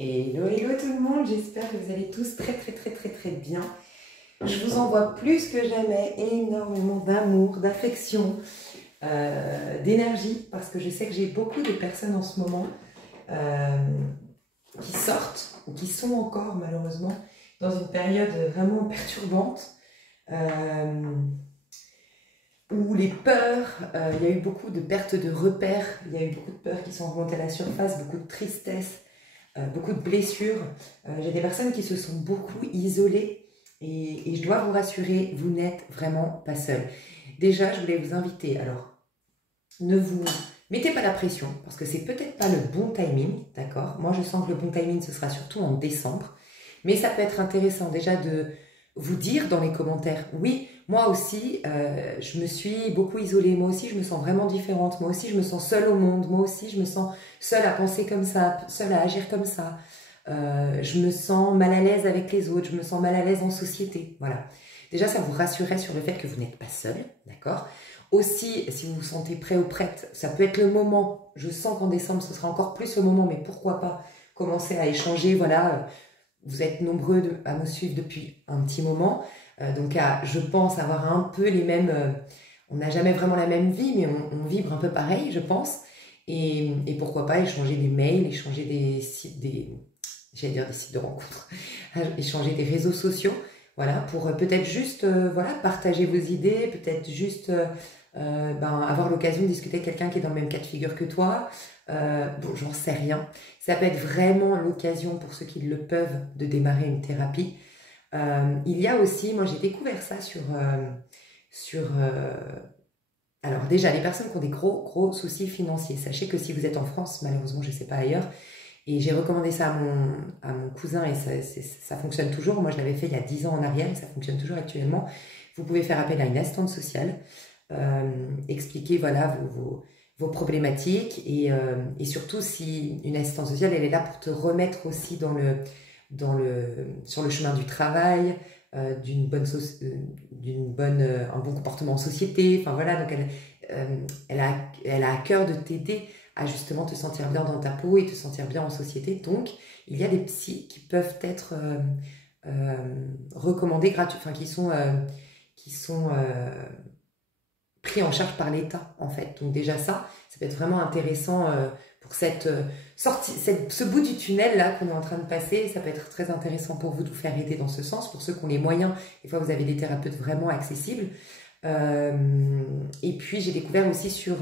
Hello, hello tout le monde, j'espère que vous allez tous très bien. Je vous envoie plus que jamais énormément d'amour, d'affection, d'énergie, parce que je sais que j'ai beaucoup de personnes en ce moment euh, qui sortent, ou qui sont encore malheureusement, dans une période vraiment perturbante, euh, où les peurs, il y a eu beaucoup de pertes de repères, il y a eu beaucoup de peurs qui sont remontées à la surface, beaucoup de tristesse, beaucoup de blessures. J'ai des personnes qui se sont beaucoup isolées et je dois vous rassurer, vous n'êtes vraiment pas seul. Déjà, je voulais vous inviter, alors ne vous mettez pas la pression parce que c'est peut-être pas le bon timing, d'accord? Moi, je sens que le bon timing, ce sera surtout en décembre, mais ça peut être intéressant déjà de vous dire dans les commentaires, oui, moi aussi, je me suis beaucoup isolée, moi aussi, je me sens vraiment différente, moi aussi, je me sens seule au monde, moi aussi, je me sens seule à penser comme ça, seule à agir comme ça, je me sens mal à l'aise avec les autres, je me sens mal à l'aise en société, voilà. Déjà, ça vous rassurerait sur le fait que vous n'êtes pas seul, d'accord? Aussi, si vous vous sentez prêt ou prête, ça peut être le moment, je sens qu'en décembre, ce sera encore plus le moment, mais pourquoi pas commencer à échanger, voilà, vous êtes nombreux à me suivre depuis un petit moment, donc je pense avoir un peu les mêmes... on n'a jamais vraiment la même vie, mais on vibre un peu pareil, je pense. Et pourquoi pas échanger des mails, échanger des sites, j'allais dire des sites de rencontres, échanger des réseaux sociaux, voilà, pour peut-être juste voilà, partager vos idées, peut-être juste avoir l'occasion de discuter avec quelqu'un qui est dans le même cas de figure que toi. Bon, j'en sais rien. Ça peut être vraiment l'occasion pour ceux qui le peuvent de démarrer une thérapie. Il y a aussi, moi j'ai découvert ça alors déjà, les personnes qui ont des gros soucis financiers. Sachez que si vous êtes en France, malheureusement je ne sais pas ailleurs, et j'ai recommandé ça à mon cousin et ça fonctionne toujours. Moi je l'avais fait il y a 10 ans en arrière et ça fonctionne toujours actuellement. Vous pouvez faire appel à une assistante sociale, expliquer voilà, vos problématiques et surtout si une assistante sociale elle est là pour te remettre aussi sur le chemin du travail, un bon comportement en société, enfin voilà, donc elle a à cœur de t'aider à justement te sentir bien dans ta peau et te sentir bien en société. Donc il y a des psys qui peuvent être recommandés gratuits, enfin qui sont pris en charge par l'État en fait. Donc déjà ça peut être vraiment intéressant pour cette sortie, ce bout du tunnel là qu'on est en train de passer. Ça peut être très intéressant pour vous de vous faire aider dans ce sens. Pour ceux qui ont les moyens, des fois vous avez des thérapeutes vraiment accessibles. Et puis j'ai découvert aussi sur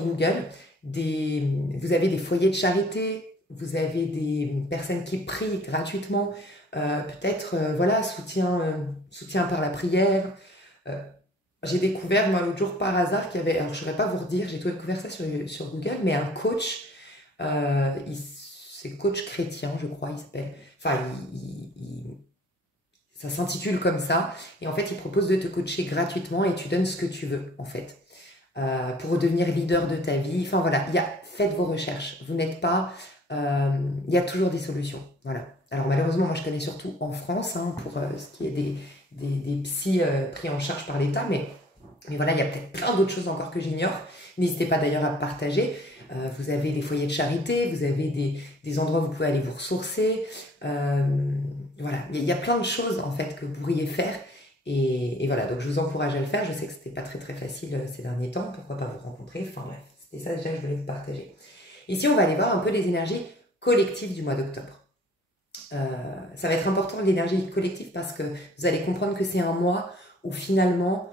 Google, vous avez des foyers de charité, vous avez des personnes qui prient gratuitement, peut-être voilà, soutien par la prière. J'ai découvert, moi, l'autre jour, par hasard, qu'il y avait, alors je ne saurais pas vous redire, j'ai tout découvert ça sur Google, mais un coach, c'est coach chrétien, je crois, il s'appelle. Enfin, ça s'intitule comme ça, et en fait, il propose de te coacher gratuitement et tu donnes ce que tu veux, en fait, pour devenir leader de ta vie. Enfin, voilà, faites vos recherches, vous n'êtes pas... il y a toujours des solutions, voilà. Alors, malheureusement, moi, je connais surtout en France, hein, pour ce qui est des psys pris en charge par l'État, mais voilà, il y a peut-être plein d'autres choses encore que j'ignore. N'hésitez pas d'ailleurs à partager. Vous avez des foyers de charité, vous avez des endroits où vous pouvez aller vous ressourcer. Voilà, il y a plein de choses en fait que vous pourriez faire. Et voilà, donc je vous encourage à le faire. Je sais que c'était pas très facile ces derniers temps. Pourquoi pas vous rencontrer? Enfin bref, c'était ça déjà que je voulais vous partager. Ici, on va aller voir un peu les énergies collectives du mois d'octobre. Ça va être important l'énergie collective parce que vous allez comprendre que c'est un mois où finalement,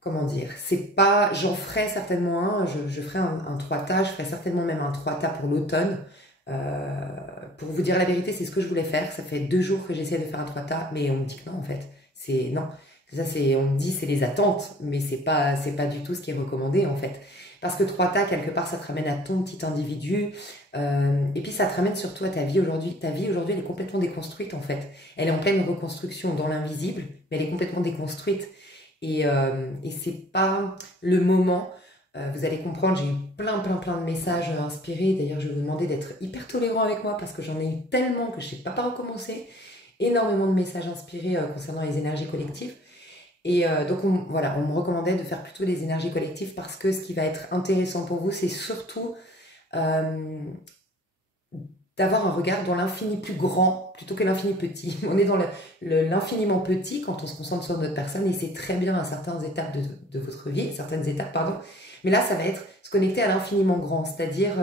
comment dire, c'est pas, j'en ferai certainement un, je ferai un 3 tas, je ferai certainement même un 3 tas pour l'automne. Pour vous dire la vérité, c'est ce que je voulais faire. Ça fait 2 jours que j'essaie de faire un 3 tas, mais on me dit que non en fait. Non, ça on me dit c'est les attentes, mais c'est pas du tout ce qui est recommandé en fait. Parce que 3 tas, quelque part, ça te ramène à ton petit individu. Et puis, ça te ramène surtout à ta vie aujourd'hui. Ta vie aujourd'hui, elle est complètement déconstruite, en fait. Elle est en pleine reconstruction dans l'invisible, mais elle est complètement déconstruite. Et c'est pas le moment. Vous allez comprendre, j'ai eu plein de messages inspirés. D'ailleurs, je vais vous demander d'être hyper tolérant avec moi parce que j'en ai eu tellement que je ne sais pas par où commencer. Énormément de messages inspirés concernant les énergies collectives. Et donc, voilà, on me recommandait de faire plutôt les énergies collectives parce que ce qui va être intéressant pour vous, c'est surtout d'avoir un regard dans l'infini plus grand plutôt que l'infini petit. On est dans l'infiniment petit quand on se concentre sur notre personne et c'est très bien à certaines étapes de votre vie, certaines étapes, pardon. Mais là, ça va être se connecter à l'infiniment grand, c'est-à-dire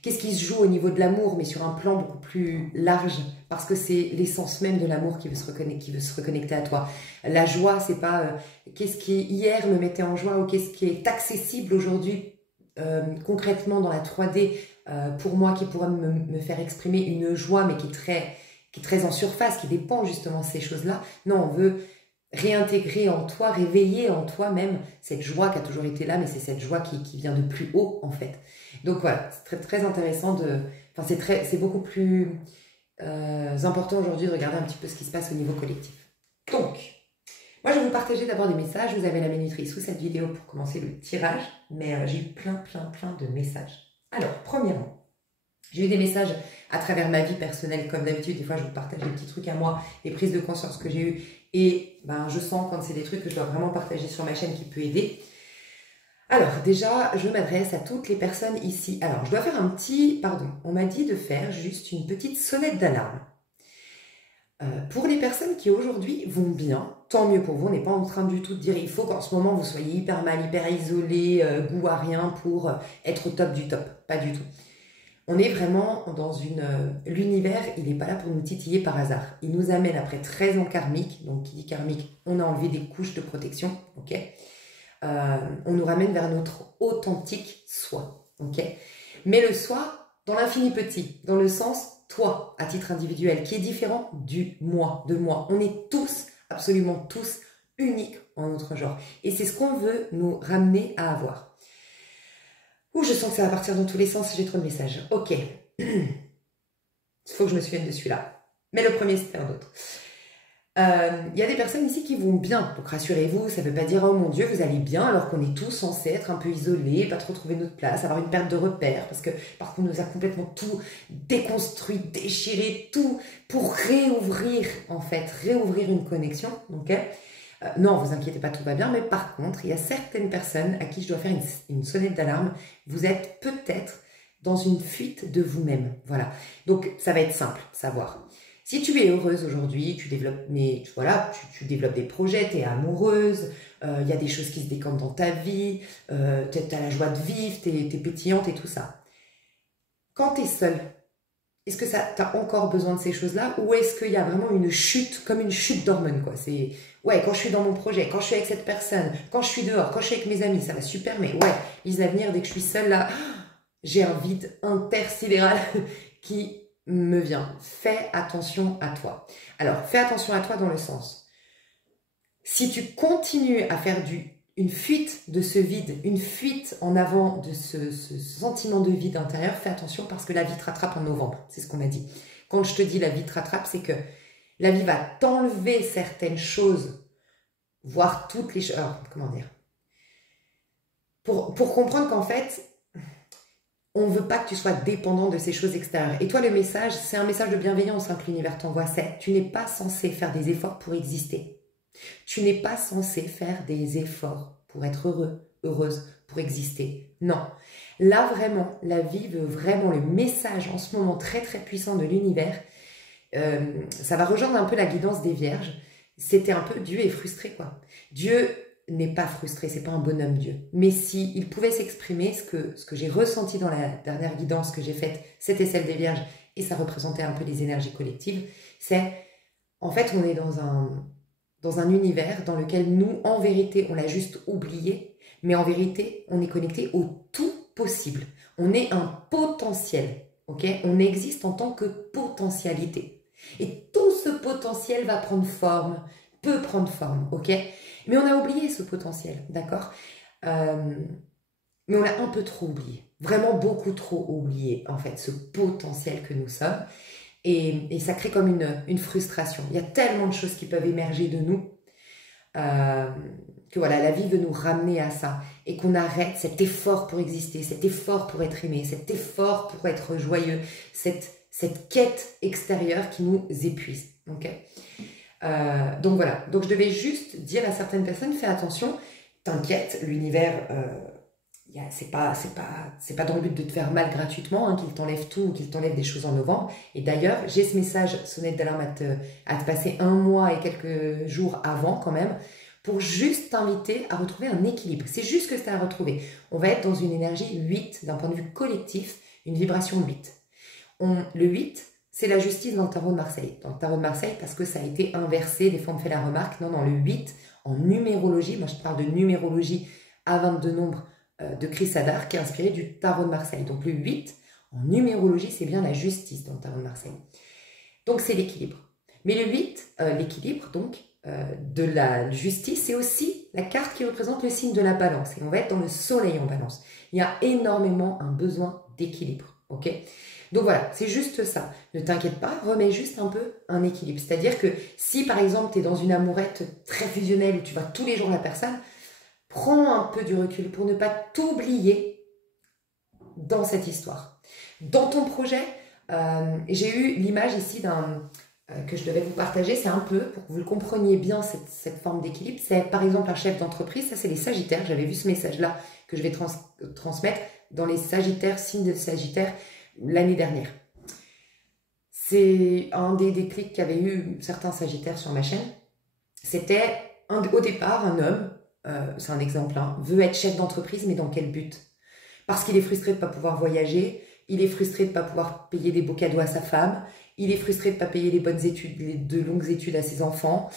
qu'est-ce qui se joue au niveau de l'amour, mais sur un plan beaucoup plus large, parce que c'est l'essence même de l'amour qui veut se reconnecter à toi. La joie, c'est pas qu'est-ce qui hier me mettait en joie ou qu'est-ce qui est accessible aujourd'hui concrètement dans la 3D pour moi, qui pourrait me faire exprimer une joie, mais qui est très en surface, qui dépend justement de ces choses-là. Non, on veut réintégrer en toi, réveiller en toi même cette joie qui a toujours été là, mais c'est cette joie qui vient de plus haut en fait. Donc voilà, c'est très, très intéressant enfin c'est beaucoup plus important aujourd'hui de regarder un petit peu ce qui se passe au niveau collectif. Donc, moi je vais vous partager d'abord des messages. Vous avez la minuterie sous cette vidéo pour commencer le tirage, mais j'ai eu plein de messages. Alors, premièrement, j'ai eu des messages à travers ma vie personnelle, comme d'habitude. Des fois, je vous partage des petits trucs à moi, des prises de conscience que j'ai eues. Et ben, je sens quand c'est des trucs que je dois vraiment partager sur ma chaîne qui peut aider. Alors, déjà, je m'adresse à toutes les personnes ici. Alors, je dois faire un petit... Pardon, on m'a dit de faire juste une petite sonnette d'alarme. Pour les personnes qui aujourd'hui vont bien, tant mieux pour vous. On n'est pas en train du tout de dire il faut qu'en ce moment vous soyez hyper mal, hyper isolé, goût à rien pour être au top du top. Pas du tout. On est vraiment dans une... L'univers, il n'est pas là pour nous titiller par hasard. Il nous amène après 13 ans karmiques. Donc, qui dit karmique, on a enlevé des couches de protection. Ok, on nous ramène vers notre authentique soi. Ok, mais le soi dans l'infini petit, dans le sens toi, à titre individuel, qui est différent du moi, de moi. On est tous, absolument tous, uniques en notre genre. Et c'est ce qu'on veut nous ramener à avoir. Ouh, je sens que ça va partir dans tous les sens, j'ai trop de messages. Ok. Il faut que je me souvienne de celui-là. Mais le premier, c'est un autre. Il y a des personnes ici qui vont bien. Donc rassurez-vous, ça ne veut pas dire « Oh mon Dieu, vous allez bien » alors qu'on est tous censés être un peu isolés, pas trop trouver notre place, avoir une perte de repères parce que par contre, on nous a complètement tout déconstruit, déchiré, tout pour réouvrir, en fait, réouvrir une connexion. Okay, non, vous inquiétez pas, tout va bien, mais par contre, il y a certaines personnes à qui je dois faire une sonnette d'alarme. Vous êtes peut-être dans une fuite de vous-même. Voilà. Donc, ça va être simple, savoir. Si tu es heureuse aujourd'hui, tu développes, tu développes des projets, tu es amoureuse, il y a des choses qui se décantent dans ta vie, tu as la joie de vivre, tu es pétillante et tout ça. Quand tu es seule, est-ce que tu as encore besoin de ces choses-là ou est-ce qu'il y a vraiment une chute, comme une chute d'hormones quoi? C'est ouais, quand je suis dans mon projet, quand je suis avec cette personne, quand je suis dehors, quand je suis avec mes amis, ça va super, mais ouais, Lise l'avenir, dès que je suis seule là, j'ai un vide intersidéral qui me vient. Fais attention à toi. Alors, fais attention à toi dans le sens, si tu continues à faire une fuite de ce vide, une fuite en avant de ce sentiment de vide intérieur, fais attention parce que la vie te rattrape en novembre. C'est ce qu'on m'a dit. Quand je te dis la vie te rattrape, c'est que la vie va t'enlever certaines choses, voire toutes les choses. Comment dire? Pour comprendre qu'en fait, on ne veut pas que tu sois dépendant de ces choses extérieures. Et toi, le message, c'est un message de bienveillance que l'univers t'envoie. C'est, tu n'es pas censé faire des efforts pour exister. Tu n'es pas censé faire des efforts pour être heureux, heureuse, pour exister. Non. Là, vraiment, la vie veut vraiment le message en ce moment très, très puissant de l'univers. Ça va rejoindre un peu la guidance des vierges. C'était un peu Dieu est frustré, quoi. Dieu n'est pas frustré, c'est pas un bonhomme Dieu. Mais si il pouvait s'exprimer, ce que j'ai ressenti dans la dernière guidance que j'ai faite, c'était celle des vierges, et ça représentait un peu les énergies collectives, c'est, en fait, on est dans un univers dans lequel nous, en vérité, on l'a juste oublié, mais en vérité, on est connecté au tout possible. On est un potentiel, ok? On existe en tant que potentialité. Et tout ce potentiel va prendre forme, peut prendre forme, ok? Mais on a oublié ce potentiel, d'accord? Mais on l'a un peu trop oublié, vraiment beaucoup trop oublié, en fait, ce potentiel que nous sommes. Et ça crée comme une frustration. Il y a tellement de choses qui peuvent émerger de nous que voilà, la vie veut nous ramener à ça. Et qu'on arrête cet effort pour exister, cet effort pour être aimé, cet effort pour être joyeux, cette quête extérieure qui nous épuise, ok? Donc voilà, donc je devais juste dire à certaines personnes, fais attention, t'inquiète, l'univers, c'est pas dans le but de te faire mal gratuitement, hein, qu'il t'enlève tout ou qu'il t'enlève des choses en novembre. Et d'ailleurs, j'ai ce message sonnette d'alarme à te passer 1 mois et quelques jours avant quand même, pour juste t'inviter à retrouver un équilibre. C'est juste que c'est à retrouver. On va être dans une énergie 8, d'un point de vue collectif, une vibration 8. Le 8, c'est la justice dans le tarot de Marseille. Dans le tarot de Marseille, parce que ça a été inversé, des fois on me fait la remarque, non, le 8, en numérologie, moi je te parle de numérologie à 22 nombres de Chris Hadar, qui est inspiré du tarot de Marseille. Donc le 8, en numérologie, c'est bien la justice dans le tarot de Marseille. Donc c'est l'équilibre. Mais le 8, l'équilibre donc, de la justice, c'est aussi la carte qui représente le signe de la balance. Et on va être dans le soleil en balance. Il y a énormément un besoin d'équilibre. Ok ? Donc voilà, c'est juste ça. Ne t'inquiète pas, remets juste un peu un équilibre. C'est-à-dire que si par exemple tu es dans une amourette très fusionnelle où tu vois tous les jours la personne, prends un peu du recul pour ne pas t'oublier dans cette histoire. Dans ton projet, j'ai eu l'image ici que je devais vous partager, c'est un peu, pour que vous le compreniez bien, cette forme d'équilibre, c'est par exemple un chef d'entreprise, ça c'est les Sagittaires, j'avais vu ce message-là que je vais transmettre dans les Sagittaires, signes de Sagittaire, l'année dernière. C'est un des déclics qu'avaient eu certains Sagittaires sur ma chaîne. C'était au départ un homme, c'est un exemple, hein, veut être chef d'entreprise, mais dans quel but? Parce qu'il est frustré de ne pas pouvoir voyager, il est frustré de ne pas pouvoir payer des beaux cadeaux à sa femme, il est frustré de ne pas payer les bonnes études, les 2 longues études à ses enfants.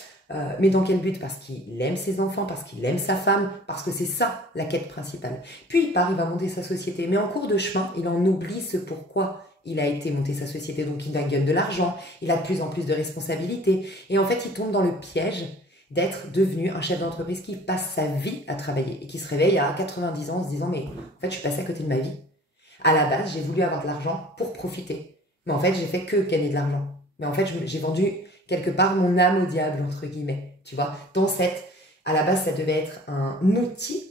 Mais dans quel but? Parce qu'il aime ses enfants, parce qu'il aime sa femme, parce que c'est ça la quête principale. Puis il part, il va monter sa société. Mais en cours de chemin, il en oublie ce pourquoi il a été monter sa société. Donc il gagne de l'argent, il a de plus en plus de responsabilités. Et en fait, il tombe dans le piège d'être devenu un chef d'entreprise qui passe sa vie à travailler et qui se réveille à 90 ans en se disant « mais en fait, je suis passé à côté de ma vie. À la base, j'ai voulu avoir de l'argent pour profiter. Mais en fait, j'ai fait que gagner de l'argent. Mais en fait, j'ai vendu quelque part mon âme au diable, entre guillemets. Tu vois, à la base, ça devait être un outil.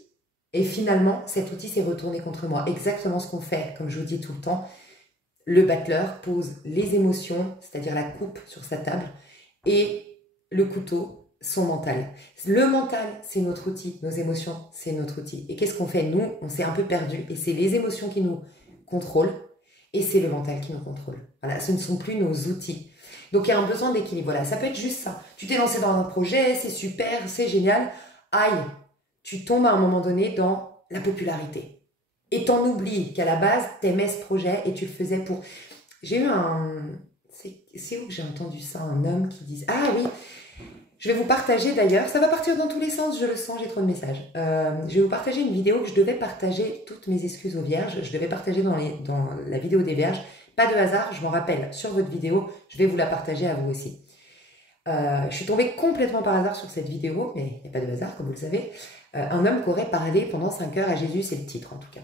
Et finalement, cet outil s'est retourné contre moi. Exactement ce qu'on fait, comme je vous dis tout le temps. Le battleur pose les émotions, c'est-à-dire la coupe sur sa table, et le couteau, son mental. Le mental, c'est notre outil. Nos émotions, c'est notre outil. Et qu'est-ce qu'on fait? Nous, on s'est un peu perdu. Et c'est les émotions qui nous contrôlent. Et c'est le mental qui nous contrôle. Voilà, ce ne sont plus nos outils. Donc, il y a un besoin d'équilibre. Voilà, ça peut être juste ça. Tu t'es lancé dans un projet, c'est super, c'est génial. Aïe, tu tombes à un moment donné dans la popularité. Et t'en oublies qu'à la base, t'aimais ce projet et tu le faisais pour... J'ai eu c'est où que j'ai entendu ça? Un homme qui disait... Ah oui, je vais vous partager d'ailleurs, ça va partir dans tous les sens, je le sens, j'ai trop de messages. Je vais vous partager une vidéo que je devais partager, toutes mes excuses aux vierges, je devais partager dans la vidéo des vierges. Pas de hasard, je m'en rappelle, sur votre vidéo, je vais vous la partager à vous aussi. Je suis tombée complètement par hasard sur cette vidéo, mais il n'y a pas de hasard, comme vous le savez. Un homme qui aurait parlé pendant 5 heures à Jésus, c'est le titre en tout cas.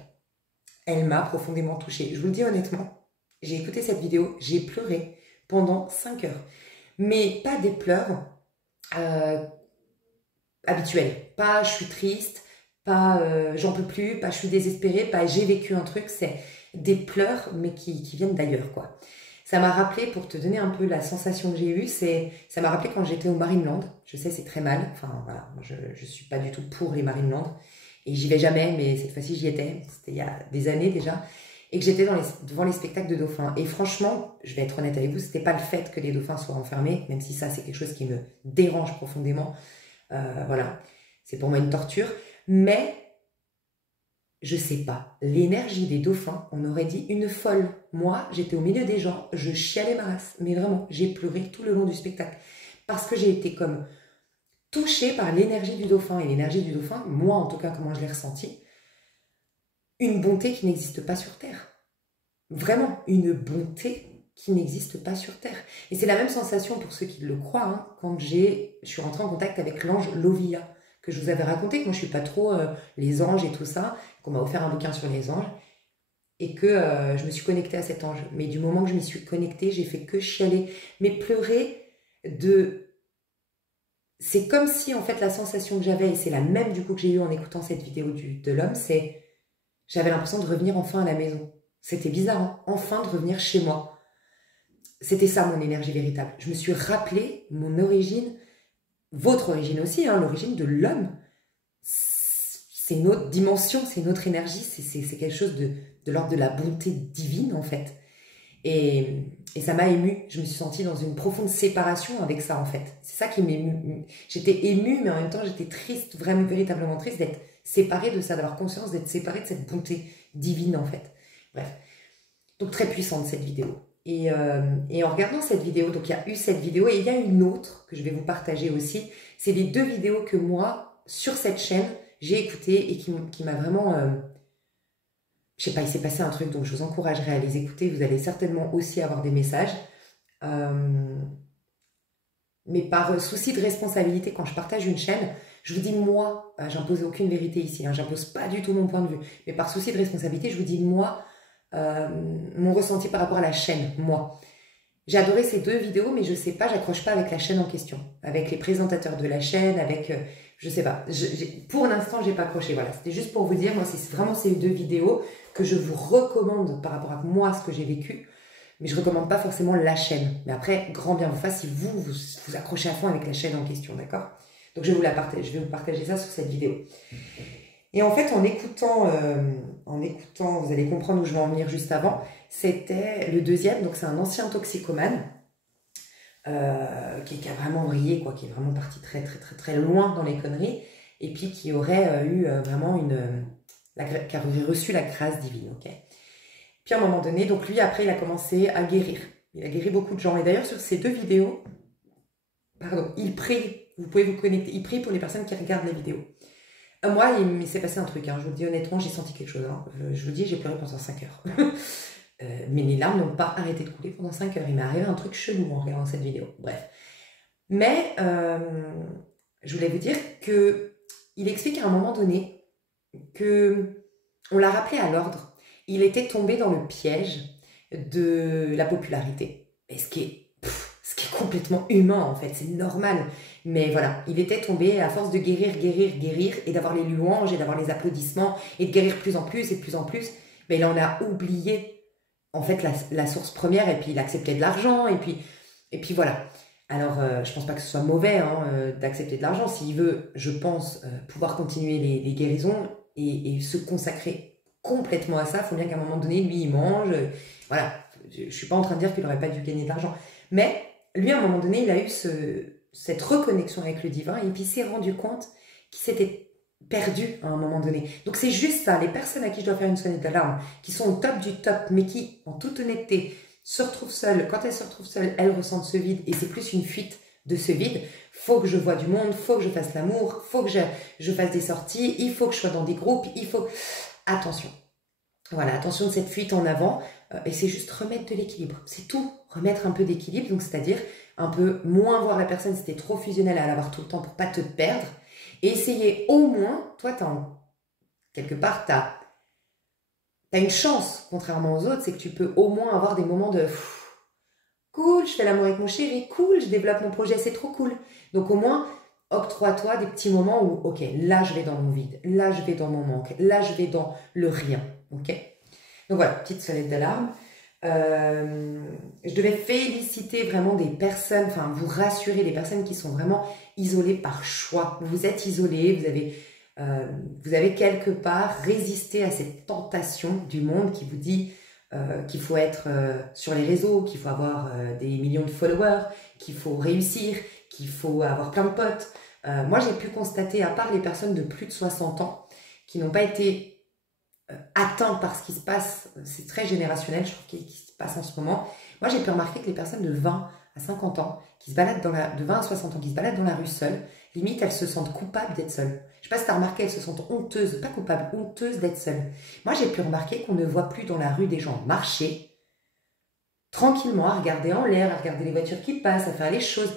Elle m'a profondément touchée. Je vous le dis honnêtement, j'ai écouté cette vidéo, j'ai pleuré pendant 5 heures. Mais pas des pleurs habituels. Pas je suis triste, pas j'en peux plus, pas je suis désespérée, pas j'ai vécu un truc. C'est des pleurs, mais qui viennent d'ailleurs, quoi. Ça m'a rappelé, pour te donner un peu la sensation que j'ai eue, ça m'a rappelé quand j'étais au Marineland. Je sais, c'est très mal. Enfin, voilà, je suis pas du tout pour les Marineland. Et j'y vais jamais, mais cette fois-ci, j'y étais. C'était il y a des années déjà. Et que j'étais devant les spectacles de dauphins. Et franchement, je vais être honnête avec vous, c'était pas le fait que les dauphins soient enfermés, même si ça, c'est quelque chose qui me dérange profondément. Voilà, c'est pour moi une torture. Mais... je sais pas, l'énergie des dauphins, on aurait dit une folle. Moi, j'étais au milieu des gens, je chialais ma race. Mais vraiment, j'ai pleuré tout le long du spectacle. Parce que j'ai été comme touchée par l'énergie du dauphin. Et l'énergie du dauphin, moi en tout cas, comment je l'ai ressenti, une bonté qui n'existe pas sur Terre. Vraiment, une bonté qui n'existe pas sur Terre. Et c'est la même sensation pour ceux qui le croient, hein, quand je suis rentrée en contact avec l'ange Lovia, que je vous avais raconté, que moi je suis pas trop les anges et tout ça, qu'on m'a offert un bouquin sur les anges, et que je me suis connectée à cet ange. Mais du moment que je m'y suis connectée, j'ai fait que chialer, mais pleurer de... C'est comme si, en fait, la sensation que j'avais, et c'est la même du coup que j'ai eue en écoutant cette vidéo de l'homme, c'est... j'avais l'impression de revenir enfin à la maison. C'était bizarre, hein, enfin de revenir chez moi. C'était ça mon énergie véritable. Je me suis rappelé mon origine, votre origine aussi, hein, l'origine de l'homme. c'est une autre dimension, c'est une autre énergie, c'est quelque chose de l'ordre de la bonté divine en fait. Et ça m'a émue, je me suis sentie dans une profonde séparation avec ça en fait. C'est ça qui m'émue. J'étais émue, mais en même temps j'étais triste, vraiment véritablement triste d'être séparée de ça, d'avoir conscience d'être séparée de cette bonté divine en fait. Bref, donc très puissante cette vidéo. Et en regardant cette vidéo, donc il y a eu cette vidéo et il y a une autre que je vais vous partager aussi. C'est les 2 vidéos que moi, sur cette chaîne, j'ai écoutées et qui m'a vraiment... je sais pas, il s'est passé un truc, donc je vous encouragerai à les écouter. Vous allez certainement aussi avoir des messages. Mais par souci de responsabilité, quand je partage une chaîne, je vous dis moi, j'impose aucune vérité ici, hein, j'impose pas du tout mon point de vue. Mais par souci de responsabilité, je vous dis moi, mon ressenti par rapport à la chaîne, moi. J'ai adoré ces 2 vidéos, mais je sais pas, j'accroche pas avec la chaîne en question, avec les présentateurs de la chaîne, avec, je sais pas. Pour l'instant, j'ai pas accroché. Voilà, c'était juste pour vous dire, moi, c'est vraiment ces 2 vidéos que je vous recommande par rapport à moi, ce que j'ai vécu. Mais je recommande pas forcément la chaîne. Mais après, grand bien vous fasse si vous accrochez à fond avec la chaîne en question, d'accord? Donc je vais vous partager ça sur cette vidéo. Et en fait, en écoutant, vous allez comprendre où je vais en venir juste avant, c'était le 2e, donc c'est un ancien toxicomane qui a vraiment vrillé, quoi, qui est vraiment parti très, très, très, très loin dans les conneries, et puis qui aurait eu vraiment qui aurait reçu la grâce divine, ok? Puis à un moment donné, donc lui, après, il a commencé à guérir. Il a guéri beaucoup de gens. Et d'ailleurs, sur ces 2 vidéos, pardon, il prie, vous pouvez vous connecter, il prie pour les personnes qui regardent les vidéos. Moi, il s'est passé un truc, hein, je vous le dis honnêtement, j'ai senti quelque chose. Hein. Je vous dis, j'ai pleuré pendant 5 heures. Mais les larmes n'ont pas arrêté de couler pendant 5 heures. Il m'est arrivé un truc chelou en regardant cette vidéo. Bref. Mais, je voulais vous dire qu'il explique à un moment donné qu'on l'a rappelé à l'ordre. Il était tombé dans le piège de la popularité. Et ce qui est complètement humain en fait, c'est normal. Mais voilà, il était tombé à force de guérir, guérir, guérir, et d'avoir les louanges, et d'avoir les applaudissements, et de guérir plus en plus, et de plus en plus. Mais il en a oublié en fait la source première, et puis il acceptait de l'argent, et puis voilà. Alors, je pense pas que ce soit mauvais hein, d'accepter de l'argent. S'il veut, je pense, pouvoir continuer les guérisons et se consacrer complètement à ça, il faut bien qu'à un moment donné, lui, il mange. Voilà, je suis pas en train de dire qu'il n'aurait pas dû gagner de l'argent. Mais lui, à un moment donné, il a eu cette reconnexion avec le divin et puis il s'est rendu compte qu'il s'était perdu à un moment donné. Donc c'est juste ça, les personnes à qui je dois faire une sonnette d'alarme, qui sont au top du top, mais qui, en toute honnêteté, se retrouvent seules. Quand elles se retrouvent seules, elles ressentent ce vide et c'est plus une fuite de ce vide. Faut que je voie du monde, faut que je fasse l'amour, faut que je fasse des sorties, il faut que je sois dans des groupes, il faut... Attention. Voilà, attention de cette fuite en avant. Et c'est juste remettre de l'équilibre. C'est tout. Remettre un peu d'équilibre. Donc, c'est-à-dire un peu moins voir la personne si t'es trop fusionnel à l'avoir tout le temps pour pas te perdre. Et essayer au moins, toi, quelque part, t'as une chance, contrairement aux autres, c'est que tu peux au moins avoir des moments de cool, je fais l'amour avec mon chéri, cool, je développe mon projet, c'est trop cool. Donc, au moins, octroie-toi des petits moments où, ok, là, je vais dans mon vide, là, je vais dans mon manque, là, je vais dans le rien. Ok? Donc voilà, petite sonnette d'alarme. Je devais féliciter vraiment des personnes, enfin vous rassurer, les personnes qui sont vraiment isolées par choix. Vous êtes isolés, vous avez quelque part résisté à cette tentation du monde qui vous dit qu'il faut être sur les réseaux, qu'il faut avoir des millions de followers, qu'il faut réussir, qu'il faut avoir plein de potes. Moi j'ai pu constater, à part les personnes de plus de 60 ans qui n'ont pas été atteint par ce qui se passe, c'est très générationnel, je trouve, qui se passe en ce moment. Moi, j'ai pu remarquer que les personnes de 20 à 50 ans, qui se baladent de 20 à 60 ans, qui se baladent dans la rue seules, limite, elles se sentent coupables d'être seules. Je sais pas si tu as remarqué, elles se sentent honteuses, pas coupables, honteuses d'être seules. Moi, j'ai pu remarquer qu'on ne voit plus dans la rue des gens marcher tranquillement, à regarder en l'air, à regarder les voitures qui passent, à faire les choses.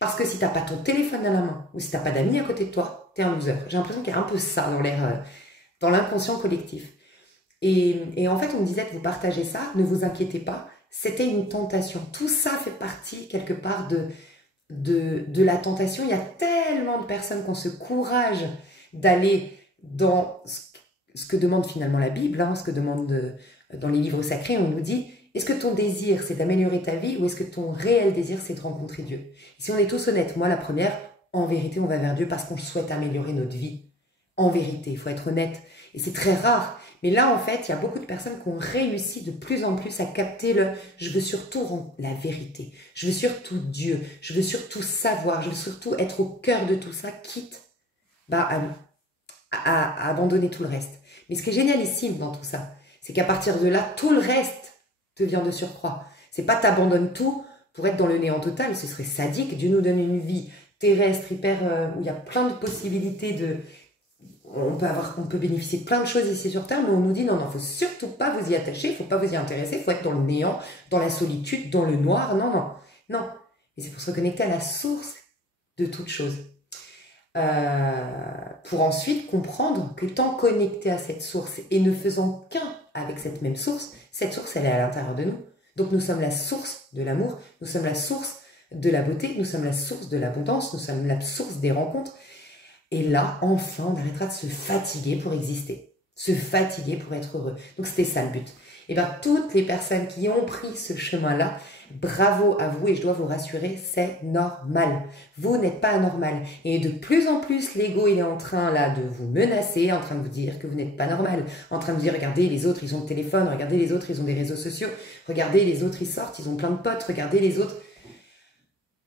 Parce que si tu n'as pas ton téléphone dans la main, ou si tu n'as pas d'amis à côté de toi, tu es un loser. J'ai l'impression qu'il y a un peu ça dans l'air, dans l'inconscient collectif. Et en fait, on me disait que vous partagez ça, ne vous inquiétez pas, c'était une tentation. Tout ça fait partie, quelque part, de la tentation. Il y a tellement de personnes qui ont ce courage d'aller dans ce que demande finalement la Bible, hein, ce que demande dans les livres sacrés. On nous dit, est-ce que ton désir, c'est d'améliorer ta vie ou est-ce que ton réel désir, c'est de rencontrer Dieu? Et si on est tous honnêtes, moi, la première, en vérité, on va vers Dieu parce qu'on souhaite améliorer notre vie. en vérité, il faut être honnête. Et c'est très rare. Mais là, en fait, il y a beaucoup de personnes qui ont réussi de plus en plus à capter le « je veux surtout la vérité, je veux surtout Dieu, je veux surtout savoir, je veux surtout être au cœur de tout ça, quitte à abandonner tout le reste. » Mais ce qui est génialissime dans tout ça, c'est qu'à partir de là, tout le reste te vient de surcroît. C'est pas t'abandonnes tout pour être dans le néant total, ce serait sadique. Dieu nous donne une vie terrestre, hyper, où il y a plein de possibilités de... On peut bénéficier de plein de choses ici sur Terre, mais on nous dit non, non, il ne faut surtout pas vous y attacher, il ne faut pas vous y intéresser, il faut être dans le néant, dans la solitude, dans le noir. Non, non, non. Et c'est pour se reconnecter à la source de toute chose. Pour ensuite comprendre que tant connecté à cette source et ne faisant qu'un avec cette même source, cette source, elle est à l'intérieur de nous. Donc nous sommes la source de l'amour, nous sommes la source de la beauté, nous sommes la source de l'abondance, nous sommes la source des rencontres. Et là, enfin, on arrêtera de se fatiguer pour exister, se fatiguer pour être heureux. Donc c'était ça le but. Et bien toutes les personnes qui ont pris ce chemin-là, bravo à vous et je dois vous rassurer, c'est normal. Vous n'êtes pas anormal. Et de plus en plus, l'ego il est en train là de vous menacer, en train de vous dire que vous n'êtes pas normal, en train de vous dire regardez les autres ils ont le téléphone, regardez les autres ils ont des réseaux sociaux, regardez les autres ils sortent, ils ont plein de potes, regardez les autres.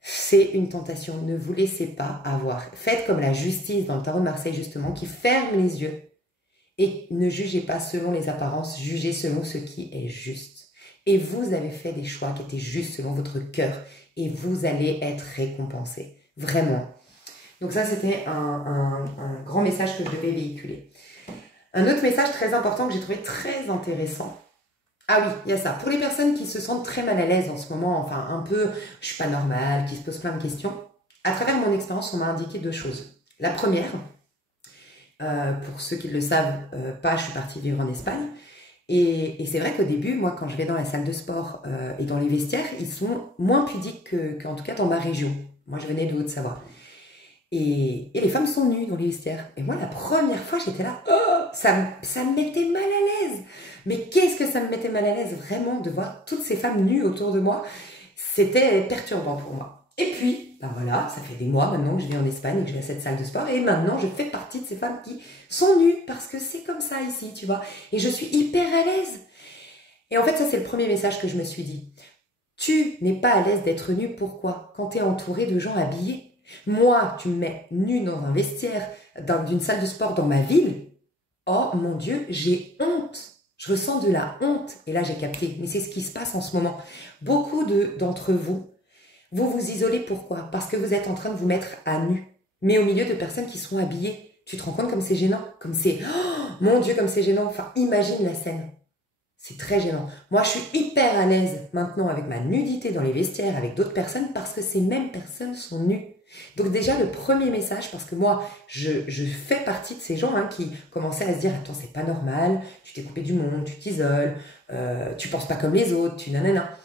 C'est une tentation, ne vous laissez pas avoir. Faites comme la justice dans le tarot de Marseille justement, qui ferme les yeux et ne jugez pas selon les apparences, jugez selon ce qui est juste. Et vous avez fait des choix qui étaient justes selon votre cœur et vous allez être récompensé, vraiment. Donc ça c'était un grand message que je devais véhiculer. Un autre message très important que j'ai trouvé très intéressant. Ah oui, il y a ça. Pour les personnes qui se sentent très mal à l'aise en ce moment, enfin un peu, je suis pas normale, qui se posent plein de questions, à travers mon expérience, on m'a indiqué deux choses. La première, pour ceux qui ne le savent pas, je suis partie vivre en Espagne. Et c'est vrai qu'au début, moi, quand je vais dans la salle de sport et dans les vestiaires, ils sont moins pudiques qu'en tout cas dans ma région. Moi, je venais de Haute-Savoie. Et les femmes sont nues dans les vestiaires. Et moi, la première fois, j'étais là, oh, ça me mettait mal à l'aise. Mais qu'est-ce que ça me mettait mal à l'aise, vraiment, de voir toutes ces femmes nues autour de moi. C'était perturbant pour moi. Et puis, ben voilà, ça fait des mois maintenant que je vais en Espagne et que je vais à cette salle de sport. Et maintenant, je fais partie de ces femmes qui sont nues parce que c'est comme ça ici, tu vois. Et je suis hyper à l'aise. Et en fait, ça, c'est le premier message que je me suis dit. Tu n'es pas à l'aise d'être nue, pourquoi? Quand tu es entouré de gens habillés. Moi, tu me mets nue dans un vestiaire d'une salle de sport dans ma ville. Oh mon Dieu, j'ai honte. Je ressens de la honte. Et là, j'ai capté. Mais c'est ce qui se passe en ce moment. Beaucoup d'entre vous, vous vous isolez. Pourquoi? Parce que vous êtes en train de vous mettre à nu. Mais au milieu de personnes qui sont habillées. Tu te rends compte comme c'est gênant? Comme c'est... Oh, mon Dieu, comme c'est gênant. Enfin, imagine la scène. C'est très gênant. Moi, je suis hyper à l'aise maintenant avec ma nudité dans les vestiaires avec d'autres personnes parce que ces mêmes personnes sont nues. Donc déjà, le premier message, parce que moi, je fais partie de ces gens qui commençaient à se dire « Attends, c'est pas normal, tu t'es coupé du monde, tu t'isoles, tu penses pas comme les autres, tu nanana. »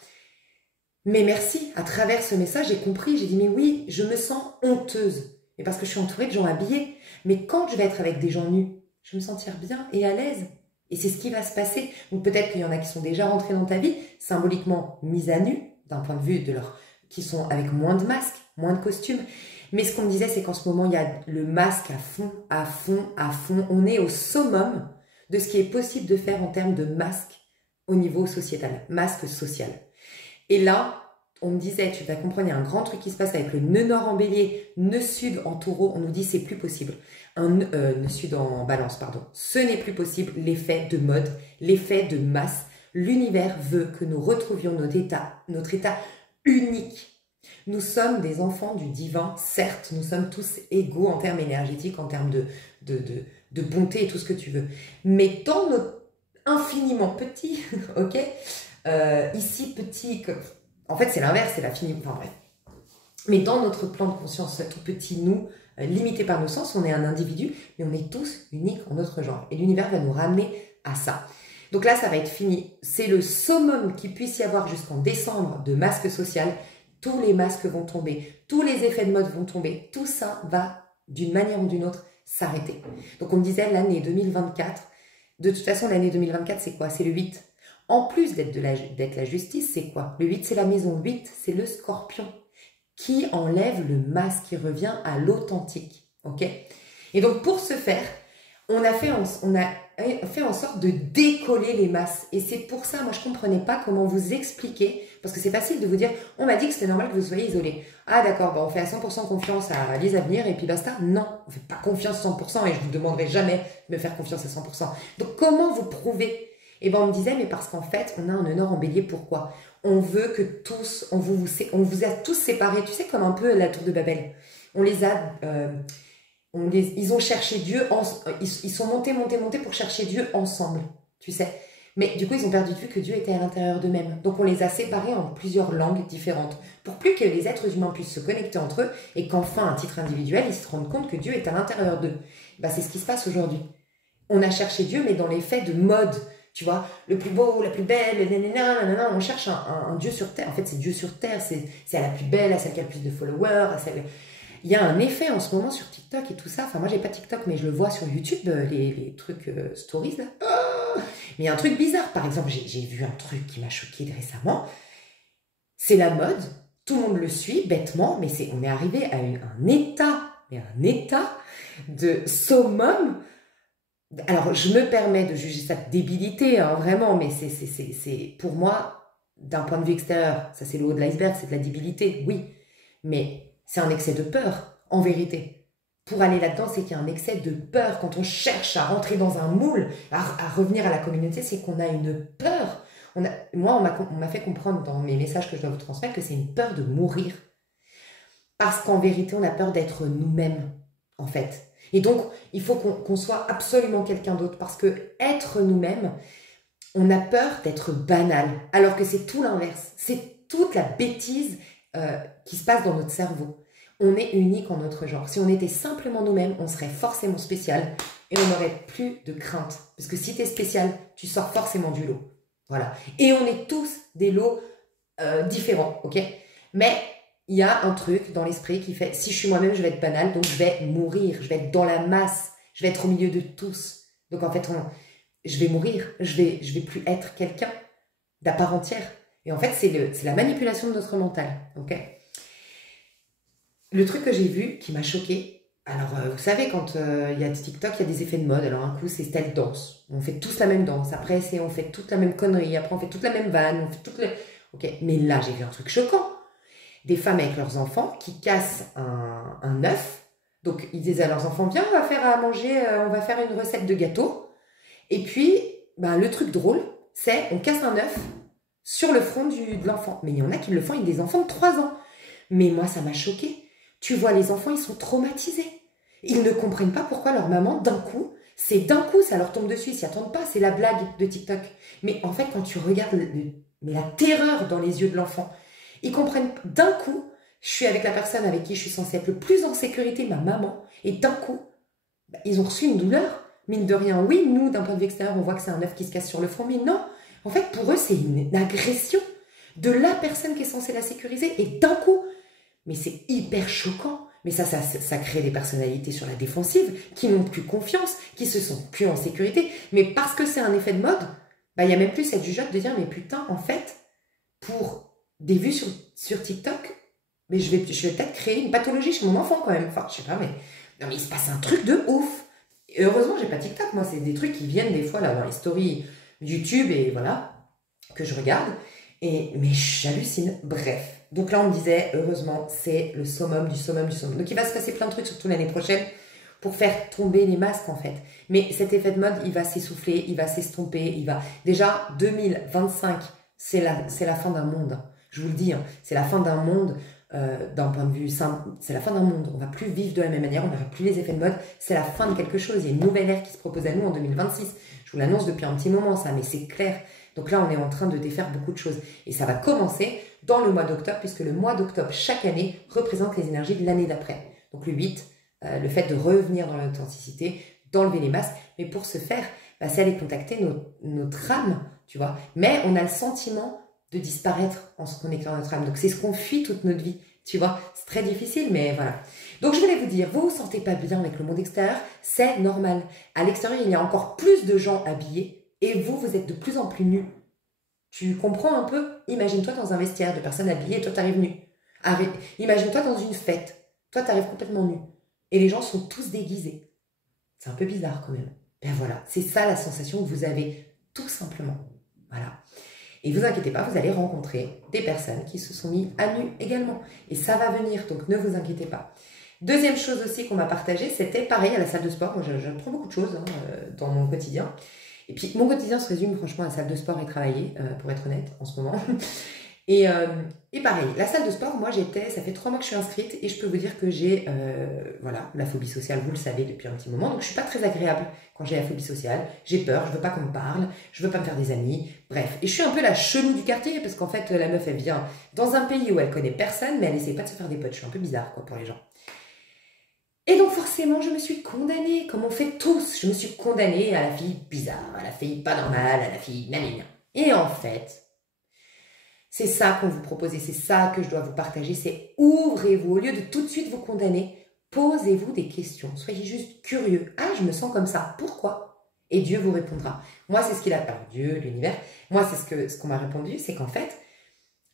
Mais merci, à travers ce message, j'ai compris, j'ai dit « Mais oui, je me sens honteuse. » Et parce que je suis entourée de gens habillés. Mais quand je vais être avec des gens nus, je vais me sentir bien et à l'aise. Et c'est ce qui va se passer. Donc peut-être qu'il y en a qui sont déjà rentrés dans ta vie, symboliquement mis à nu, d'un point de vue de leur... qui sont avec moins de masques, moins de costumes. Mais ce qu'on me disait, c'est qu'en ce moment, il y a le masque à fond, à fond, à fond. On est au summum de ce qui est possible de faire en termes de masque au niveau sociétal, masque social. Et là, on me disait, tu vas comprendre, il y a un grand truc qui se passe avec le nœud nord en bélier, nœud sud en taureau. On nous dit, c'est plus possible. Nœud sud en balance, pardon. Ce n'est plus possible, l'effet de mode, l'effet de masse. L'univers veut que nous retrouvions notre état unique. Nous sommes des enfants du divin, certes, nous sommes tous égaux en termes énergétiques, en termes de bonté et tout ce que tu veux. Mais dans notre infiniment petit, ok, ici petit, en fait c'est l'inverse, c'est l'infini, enfin bref. Mais dans notre plan de conscience, tout petit nous, limité par nos sens, on est un individu, mais on est tous uniques en notre genre. Et l'univers va nous ramener à ça. Donc là, ça va être fini. C'est le summum qu'il puisse y avoir jusqu'en décembre de masque social. Tous les masques vont tomber, tous les effets de mode vont tomber. Tout ça va, d'une manière ou d'une autre, s'arrêter. Donc on me disait l'année 2024. De toute façon, l'année 2024, c'est quoi? C'est le 8. En plus d'être la justice, c'est quoi? Le 8, c'est la maison. 8, c'est le scorpion qui enlève le masque, qui revient à l'authentique. Ok? Et donc, pour ce faire, on a fait en sorte de décoller les masses. Et c'est pour ça, moi, je ne comprenais pas comment vous expliquer, parce que c'est facile de vous dire, on m'a dit que c'était normal que vous soyez isolé. Ah d'accord, on fait à 100% confiance à Lise Avenir, et puis basta. Non, on ne fait pas confiance 100%, et je ne vous demanderai jamais de me faire confiance à 100%. Donc comment vous prouvez? Et ben on me disait, mais parce qu'en fait, on a un honneur en bélier, pourquoi? On veut que tous, on vous a tous séparés, tu sais, comme un peu la tour de Babel. On les a... ils ont cherché Dieu, ils sont montés pour chercher Dieu ensemble, tu sais. Mais du coup, ils ont perdu de vue que Dieu était à l'intérieur d'eux-mêmes. Donc, on les a séparés en plusieurs langues différentes, pour plus que les êtres humains puissent se connecter entre eux, et qu'enfin, à titre individuel, ils se rendent compte que Dieu est à l'intérieur d'eux. Bah, c'est ce qui se passe aujourd'hui. On a cherché Dieu, mais dans les faits de mode, tu vois, le plus beau, la plus belle, nanana, on cherche un Dieu sur Terre. En fait, c'est Dieu sur Terre, c'est à la plus belle, à celle qui a le plus de followers, à celle... Il y a un effet en ce moment sur TikTok et tout ça. Enfin, moi, j'ai pas TikTok, mais je le vois sur YouTube, les trucs stories, là. Oh, mais il y a un truc bizarre. Par exemple, j'ai vu un truc qui m'a choqué récemment. C'est la mode. Tout le monde le suit, bêtement, mais on est arrivé à un état de summum. Alors, je me permets de juger ça de débilité, hein, vraiment, mais c'est pour moi, d'un point de vue extérieur, ça c'est le haut de l'iceberg, c'est de la débilité, oui. Mais c'est un excès de peur, en vérité. Pour aller là-dedans, c'est qu'il y a un excès de peur. Quand on cherche à rentrer dans un moule, à revenir à la communauté, c'est qu'on a une peur. Moi, on m'a fait comprendre dans mes messages que je dois vous transmettre que c'est une peur de mourir. Parce qu'en vérité, on a peur d'être nous-mêmes, en fait. Et donc, il faut qu'on soit absolument quelqu'un d'autre. Parce que être nous-mêmes, on a peur d'être banal. Alors que c'est tout l'inverse. C'est toute la bêtise qui se passe dans notre cerveau. On est unique en notre genre. Si on était simplement nous-mêmes, on serait forcément spécial et on n'aurait plus de crainte. Parce que si tu es spécial, tu sors forcément du lot. Voilà. Et on est tous des lots différents, ok? Mais il y a un truc dans l'esprit qui fait, si je suis moi-même, je vais être banal, donc je vais mourir, je vais être dans la masse, je vais être au milieu de tous. Donc en fait, je vais mourir, je vais plus être quelqu'un d'à part entière. Et en fait, c'est la manipulation de notre mental, ok? Le truc que j'ai vu, qui m'a choqué, alors vous savez, quand il y a TikTok, il y a des effets de mode, alors un coup c'est telle danse, on fait tous la même danse, après on fait toute la même connerie, après on fait toute la même vanne, on fait toutes les... Ok, mais là j'ai vu un truc choquant. Des femmes avec leurs enfants qui cassent un œuf, donc ils disent à leurs enfants, viens, on va faire à manger, on va faire une recette de gâteau, et puis ben, le truc drôle, c'est on casse un œuf sur le front de l'enfant. Mais il y en a qui le font avec des enfants de 3 ans. Mais moi, ça m'a choqué. Tu vois, les enfants, ils sont traumatisés. Ils ne comprennent pas pourquoi leur maman, d'un coup, ça leur tombe dessus, ils s'y attendent pas, c'est la blague de TikTok. Mais en fait, quand tu regardes mais la terreur dans les yeux de l'enfant, ils comprennent d'un coup, je suis avec la personne avec qui je suis censée être le plus en sécurité, ma maman, et d'un coup, bah, ils ont reçu une douleur. Mine de rien, oui, nous, d'un point de vue extérieur, on voit que c'est un œuf qui se casse sur le front, mais non, en fait, pour eux, c'est une agression de la personne qui est censée la sécuriser, et d'un coup, mais c'est hyper choquant. Mais ça crée des personnalités sur la défensive qui n'ont plus confiance, qui se sentent plus en sécurité. Mais parce que c'est un effet de mode, bah, il n'y a même plus cette jugeote de dire, mais putain, en fait, pour des vues sur TikTok, mais je vais peut-être créer une pathologie chez mon enfant quand même. Enfin, je sais pas, mais non, mais il se passe un truc de ouf. Et heureusement, j'ai pas TikTok. Moi, c'est des trucs qui viennent des fois là dans les stories YouTube et voilà, que je regarde. Mais j'hallucine. Bref. Donc là, on me disait, heureusement, c'est le summum du summum du summum. Donc il va se passer plein de trucs, surtout l'année prochaine, pour faire tomber les masques en fait. Mais cet effet de mode, il va s'essouffler, il va s'estomper, Déjà, 2025, c'est la fin d'un monde. Je vous le dis, hein, c'est la fin d'un monde d'un point de vue simple. C'est la fin d'un monde. On ne va plus vivre de la même manière, on n'aura plus les effets de mode. C'est la fin de quelque chose. Il y a une nouvelle ère qui se propose à nous en 2026. Je vous l'annonce depuis un petit moment, ça, mais c'est clair. Donc là, on est en train de défaire beaucoup de choses. Et ça va commencer dans le mois d'octobre, puisque le mois d'octobre, chaque année, représente les énergies de l'année d'après. Donc le 8, le fait de revenir dans l'authenticité, d'enlever les masques. Mais pour ce faire, bah, c'est aller contacter notre âme, tu vois. Mais on a le sentiment de disparaître en se connectant à notre âme. Donc c'est ce qu'on fuit toute notre vie, tu vois. C'est très difficile, mais voilà. Donc je voulais vous dire, vous vous sentez pas bien avec le monde extérieur, c'est normal. À l'extérieur, il y a encore plus de gens habillés, et vous êtes de plus en plus nus. Tu comprends un peu? Imagine-toi dans un vestiaire de personnes habillées et toi, tu arrives nu. Imagine-toi dans une fête. Toi, tu arrives complètement nu. Et les gens sont tous déguisés. C'est un peu bizarre quand même. Ben voilà, c'est ça la sensation que vous avez, tout simplement. Voilà. Et vous inquiétez pas, vous allez rencontrer des personnes qui se sont mis à nu également. Et ça va venir, donc ne vous inquiétez pas. Deuxième chose aussi qu'on m'a partagé, c'était pareil à la salle de sport. Moi, j'apprends beaucoup de choses dans mon quotidien. Et puis, mon quotidien se résume franchement à la salle de sport et travailler, pour être honnête, en ce moment. Et pareil, la salle de sport, moi ça fait 3 mois que je suis inscrite et je peux vous dire que j'ai, voilà, la phobie sociale, vous le savez depuis un petit moment, donc je suis pas très agréable quand j'ai la phobie sociale, j'ai peur, je veux pas qu'on me parle, je veux pas me faire des amis, bref. Et je suis un peu la chelou du quartier parce qu'en fait, la meuf, elle vient dans un pays où elle connaît personne, mais elle essaie pas de se faire des potes, je suis un peu bizarre, quoi, pour les gens. Et donc forcément, je me suis condamnée, comme on fait tous, je me suis condamnée à la fille bizarre, à la fille pas normale, à la fille nanana. Et en fait, c'est ça qu'on vous propose et c'est ça que je dois vous partager, c'est ouvrez-vous. Au lieu de tout de suite vous condamner, posez-vous des questions. Soyez juste curieux. Ah, je me sens comme ça. Pourquoi? Et Dieu vous répondra. Moi, c'est ce qu'il a... Alors, Dieu, l'univers, moi, c'est ce qu'on m'a répondu, c'est qu'en fait,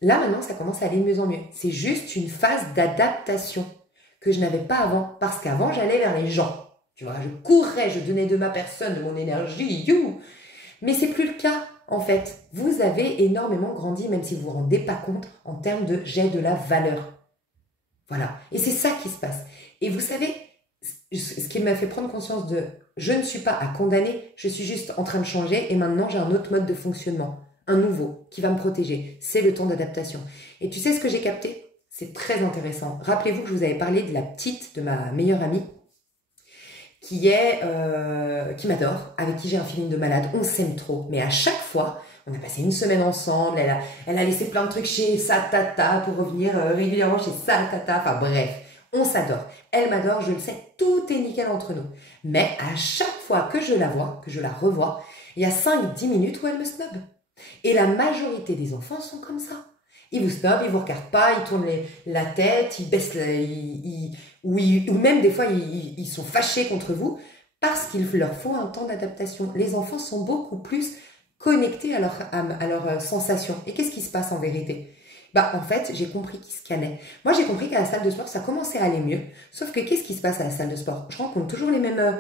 là, maintenant, ça commence à aller de mieux en mieux. C'est juste une phase d'adaptation que je n'avais pas avant. Parce qu'avant, j'allais vers les gens. Tu vois, je courais, je donnais de ma personne, de mon énergie, you. Mais c'est plus le cas. En fait, vous avez énormément grandi, même si vous ne vous rendez pas compte, en termes de j'ai de la valeur. Voilà. Et c'est ça qui se passe. Et vous savez, ce qui m'a fait prendre conscience de je ne suis pas à condamner, je suis juste en train de changer et maintenant j'ai un autre mode de fonctionnement, un nouveau, qui va me protéger. C'est le temps d'adaptation. Et tu sais ce que j'ai capté? C'est très intéressant. Rappelez-vous que je vous avais parlé de la petite, de ma meilleure amie, qui m'adore, avec qui j'ai un feeling de malade, on s'aime trop, mais à chaque fois, on a passé une semaine ensemble, elle a laissé plein de trucs chez sa tata pour revenir régulièrement chez sa tata, enfin bref, on s'adore, elle m'adore, je le sais, tout est nickel entre nous, mais à chaque fois que je la vois, que je la revois, il y a 5-10 minutes où elle me snob, et la majorité des enfants sont comme ça. Ils vous snobent, ils vous regardent pas, ils tournent la tête, ils baissent, ou même des fois ils sont fâchés contre vous parce qu'il leur faut un temps d'adaptation. Les enfants sont beaucoup plus connectés à leurs sensations. Et qu'est-ce qui se passe en vérité? Bah en fait, j'ai compris qu'ils scannaient. Moi, j'ai compris qu'à la salle de sport, ça commençait à aller mieux. Sauf que qu'est-ce qui se passe à la salle de sport? Je rencontre toujours les mêmes...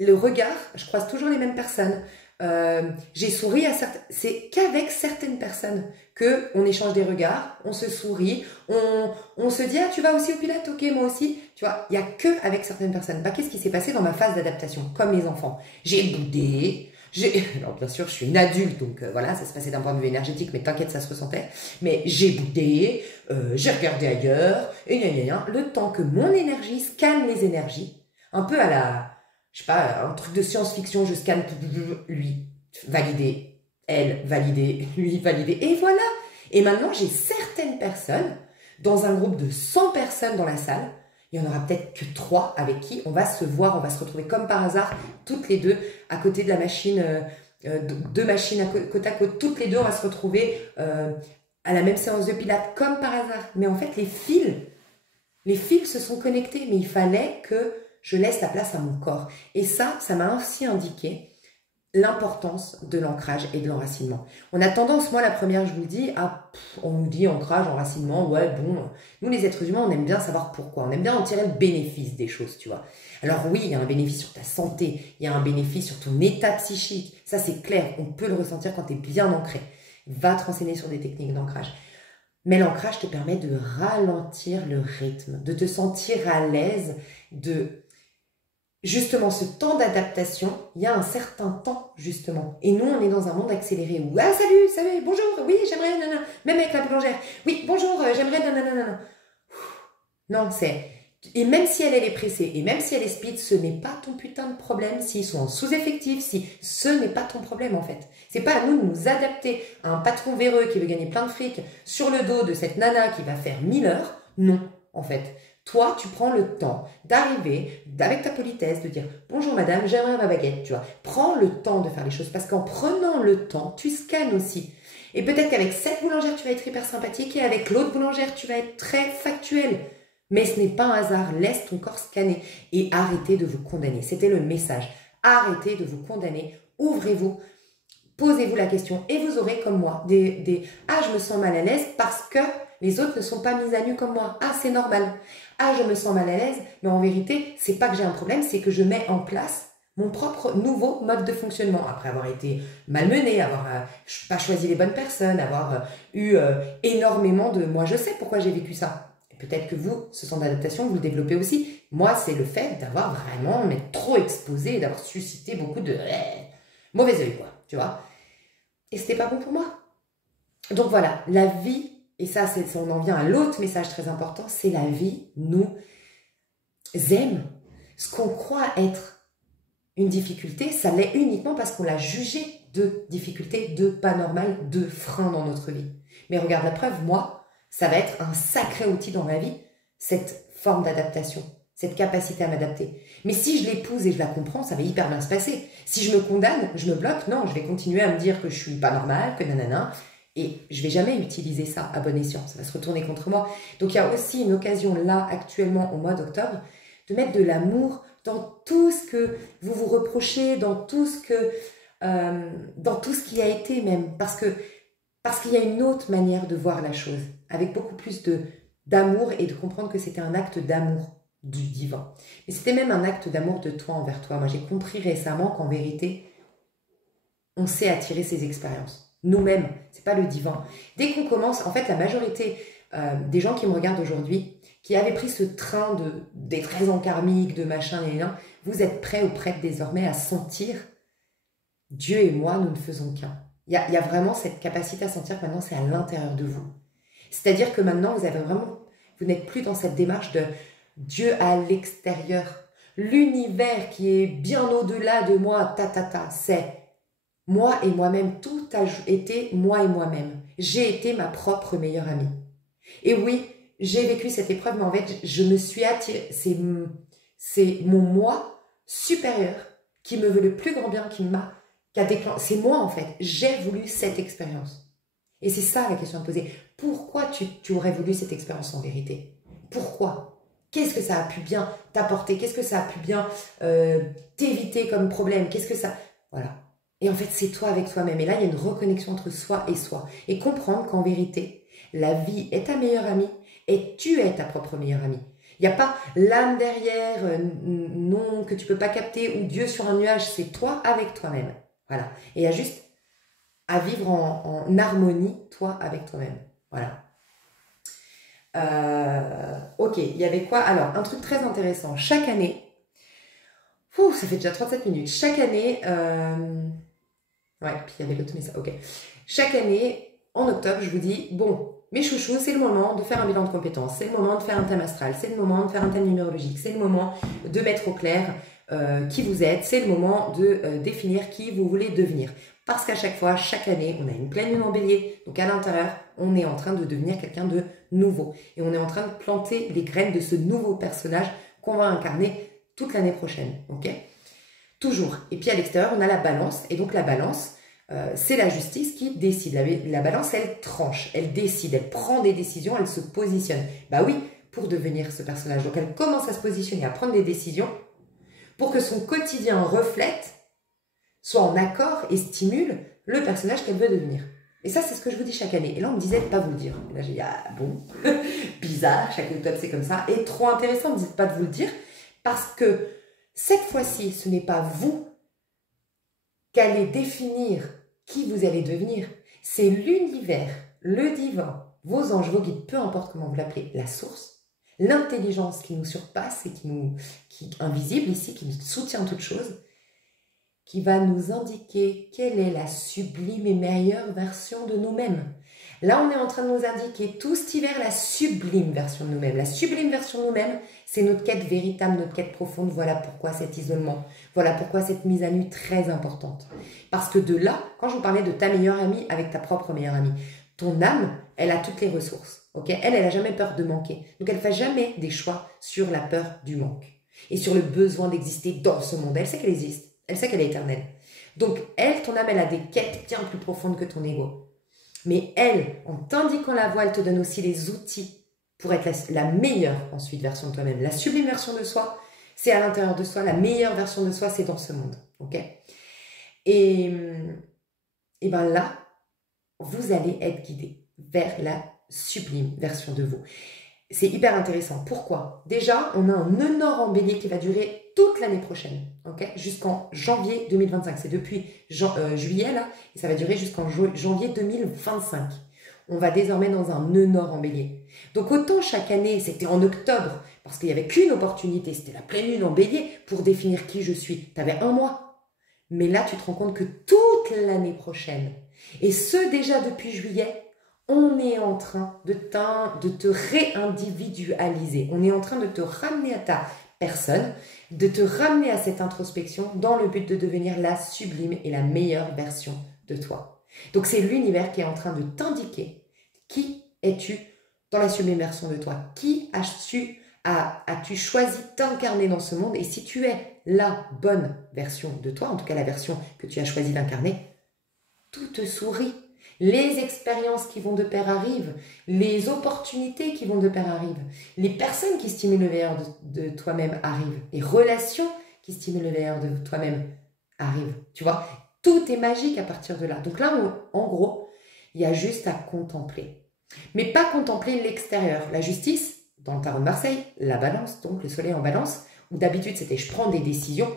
le regard, je croise toujours les mêmes personnes. J'ai souri à certaines... C'est qu'avec certaines personnes que on échange des regards, on se sourit, on se dit « Ah, tu vas aussi au pilates? Ok, moi aussi. » Tu vois, il n'y a que avec certaines personnes. Bah, qu'est-ce qui s'est passé dans ma phase d'adaptation? Comme les enfants. J'ai boudé. Alors, bien sûr, je suis une adulte, donc voilà, ça se passait d'un point de vue énergétique, mais t'inquiète, ça se ressentait. Mais j'ai boudé, j'ai regardé ailleurs, et gna gna gna, le temps que mon énergie scanne les énergies, un peu à la... Je sais pas, un truc de science-fiction, je scanne, lui, validé, elle, validé, lui, validé, et voilà. Et maintenant, j'ai certaines personnes, dans un groupe de 100 personnes dans la salle, il y en aura peut-être que 3 avec qui on va se voir, on va se retrouver comme par hasard, toutes les deux, à côté de la machine, deux machines côte à côte, toutes les deux, on va se retrouver à la même séance de pilates, comme par hasard. Mais en fait, les fils se sont connectés, mais il fallait que je laisse la place à mon corps. Et ça m'a aussi indiqué l'importance de l'ancrage et de l'enracinement. On a tendance, moi la première, je vous le dis, on nous dit ancrage, enracinement, ouais bon, nous les êtres humains, on aime bien savoir pourquoi, on aime bien en tirer le bénéfice des choses, tu vois. Alors oui, il y a un bénéfice sur ta santé, il y a un bénéfice sur ton état psychique, ça c'est clair, on peut le ressentir quand tu es bien ancré. Va te renseigner sur des techniques d'ancrage. Mais l'ancrage te permet de ralentir le rythme, de te sentir à l'aise, de... Justement, ce temps d'adaptation, il y a un certain temps, justement. Et nous, on est dans un monde accéléré où « Ah, salut, bonjour, oui, j'aimerais, nanana. » Même avec la boulangère. « Oui, bonjour, j'aimerais, nanana. » Non, c'est... Et même si elle est pressée, et même si elle est speed, ce n'est pas ton putain de problème s'ils sont en sous-effectif, si ce n'est pas ton problème, en fait. C'est pas à nous de nous adapter à un patron véreux qui veut gagner plein de fric sur le dos de cette nana qui va faire 1000 heures. Non, en fait. Toi, tu prends le temps d'arriver, avec ta politesse, de dire « Bonjour madame, j'aimerais ma baguette », tu vois. Prends le temps de faire les choses, parce qu'en prenant le temps, tu scannes aussi. Et peut-être qu'avec cette boulangère, tu vas être hyper sympathique, et avec l'autre boulangère, tu vas être très factuel. Mais ce n'est pas un hasard, laisse ton corps scanner, et arrêtez de vous condamner. C'était le message. Arrêtez de vous condamner, ouvrez-vous. Posez-vous la question et vous aurez comme moi ah, je me sens mal à l'aise parce que les autres ne sont pas mis à nu comme moi. Ah, c'est normal. Ah, je me sens mal à l'aise, mais en vérité, c'est pas que j'ai un problème, c'est que je mets en place mon propre nouveau mode de fonctionnement. Après avoir été malmenée, avoir pas choisi les bonnes personnes, avoir eu énormément de... Moi, je sais pourquoi j'ai vécu ça. Et peut-être que vous, ce sens d'adaptation, vous le développez aussi. Moi, c'est le fait d'avoir vraiment, mais trop exposé, d'avoir suscité beaucoup de mauvais œil, quoi, tu vois. Et c'était pas bon pour moi. Donc voilà, la vie, et ça, on en vient à l'autre message très important, c'est la vie nous aime. Ce qu'on croit être une difficulté, ça l'est uniquement parce qu'on l'a jugé de difficulté, de pas normal, de frein dans notre vie. Mais regarde la preuve, moi, ça va être un sacré outil dans ma vie, cette forme d'adaptation, cette capacité à m'adapter. Mais si je l'épouse et je la comprends, ça va hyper bien se passer. Si je me condamne, je me bloque, non, je vais continuer à me dire que je suis pas normale, que nanana, et je vais jamais utiliser ça à bon escient, ça va se retourner contre moi. Donc il y a aussi une occasion là, actuellement, au mois d'octobre, de mettre de l'amour dans tout ce que vous vous reprochez, dans tout ce qui a été même, parce qu'il y a une autre manière de voir la chose, avec beaucoup plus d'amour et de comprendre que c'était un acte d'amour du divin. Mais c'était même un acte d'amour de toi envers toi. Moi, j'ai compris récemment qu'en vérité, on sait attirer ces expériences. Nous-mêmes, c'est pas le divin. Dès qu'on commence, en fait, la majorité des gens qui me regardent aujourd'hui, qui avaient pris ce train des 13 ans karmiques, de machin et rien, vous êtes prêts ou prêtes désormais à sentir Dieu et moi, nous ne faisons qu'un. Il y a vraiment cette capacité à sentir que maintenant, c'est à l'intérieur de vous. C'est-à-dire que maintenant, vous n'êtes plus dans cette démarche de Dieu à l'extérieur. L'univers qui est bien au-delà de moi, c'est moi et moi-même. Tout a été moi et moi-même. J'ai été ma propre meilleure amie. Et oui, j'ai vécu cette épreuve, mais en fait, je me suis attirée. C'est mon moi supérieur qui me veut le plus grand bien, qui a déclenché. C'est moi, en fait. J'ai voulu cette expérience. Et c'est ça la question à poser. Pourquoi tu aurais voulu cette expérience en vérité? Pourquoi? Qu'est-ce que ça a pu bien t'apporter? Qu'est-ce que ça a pu bien t'éviter comme problème? Qu'est-ce que ça... Voilà. Et en fait, c'est toi avec toi-même. Et là, il y a une reconnexion entre soi et soi. Et comprendre qu'en vérité, la vie est ta meilleure amie et tu es ta propre meilleure amie. Il n'y a pas l'âme derrière, non, que tu ne peux pas capter, ou Dieu sur un nuage. C'est toi avec toi-même. Voilà. Et il y a juste à vivre en harmonie, toi avec toi-même. Voilà. Ok, il y avait quoi? Alors, un truc très intéressant. Chaque année, ça fait déjà 37 minutes. Chaque année, ouais, puis il y avait l'autre message. Ok. Chaque année, en octobre, je vous dis, bon, mes chouchous, c'est le moment de faire un bilan de compétences, c'est le moment de faire un thème astral, c'est le moment de faire un thème numérologique, c'est le moment de mettre au clair qui vous êtes, c'est le moment de définir qui vous voulez devenir. Parce qu'à chaque fois, chaque année, on a une pleine lune en bélier, donc à l'intérieur, on est en train de devenir quelqu'un de nouveau. Et on est en train de planter les graines de ce nouveau personnage qu'on va incarner toute l'année prochaine, ok? Toujours. Et puis à l'extérieur, on a la balance, et donc la balance, c'est la justice qui décide. La balance, elle tranche, elle décide, elle prend des décisions, elle se positionne. Bah oui, pour devenir ce personnage. Donc elle commence à se positionner, à prendre des décisions pour que son quotidien reflète, soit en accord et stimule le personnage qu'elle veut devenir. Et ça, c'est ce que je vous dis chaque année. Et là, on me disait de ne pas vous le dire. Et là, j'ai dit, ah bon, bizarre, chaque octobre, c'est comme ça. Et trop intéressant, on me dit pas de vous le dire, parce que cette fois-ci, ce n'est pas vous qu'allez définir qui vous allez devenir. C'est l'univers, le divin, vos anges, vos guides, peu importe comment vous l'appelez, la source, l'intelligence qui nous surpasse et qui est invisible ici, qui nous soutient toutes choses, qui va nous indiquer quelle est la sublime et meilleure version de nous-mêmes. Là, on est en train de nous indiquer tout cet hiver la sublime version de nous-mêmes. La sublime version de nous-mêmes, c'est notre quête véritable, notre quête profonde. Voilà pourquoi cet isolement. Voilà pourquoi cette mise à nu très importante. Parce que de là, quand je vous parlais de ta meilleure amie avec ta propre meilleure amie, ton âme, elle a toutes les ressources. Okay, elle n'a jamais peur de manquer. Donc, elle ne fait jamais des choix sur la peur du manque et sur le besoin d'exister dans ce monde. Elle sait qu'elle existe. Elle sait qu'elle est éternelle. Donc, elle, ton âme, elle a des quêtes bien plus profondes que ton ego. Mais elle, en t'indiquant la voie, elle te donne aussi les outils pour être la meilleure ensuite version de toi-même. La sublime version de soi, c'est à l'intérieur de soi. La meilleure version de soi, c'est dans ce monde. Ok? Et et bien là, vous allez être guidé vers la sublime version de vous. C'est hyper intéressant. Pourquoi? Déjà, on a un nœud nord en bélier qui va durer toute l'année prochaine, okay, jusqu'en janvier 2025. C'est depuis juillet, là, et ça va durer jusqu'en janvier 2025. On va désormais dans un nœud nord en bélier. Donc autant chaque année, c'était en octobre, parce qu'il n'y avait qu'une opportunité, c'était la pleine lune en bélier, pour définir qui je suis. Tu avais un mois. Mais là, tu te rends compte que toute l'année prochaine, et ce déjà depuis juillet, on est en train de te réindividualiser. On est en train de te ramener à ta personne, de te ramener à cette introspection dans le but de devenir la sublime et la meilleure version de toi. Donc c'est l'univers qui est en train de t'indiquer qui es-tu dans la sublime version de toi. Qui as-tu choisi d'incarner dans ce monde? Et si tu es la bonne version de toi, en tout cas la version que tu as choisi d'incarner, tout te sourit. Les expériences qui vont de pair arrivent, les opportunités qui vont de pair arrivent, les personnes qui stimulent le meilleur de toi-même arrivent, les relations qui stimulent le meilleur de toi-même arrivent. Tu vois, tout est magique à partir de là. Donc là, en gros, il y a juste à contempler. Mais pas contempler l'extérieur. La justice, dans le tarot de Marseille, la balance, donc le soleil en balance, où d'habitude c'était je prends des décisions.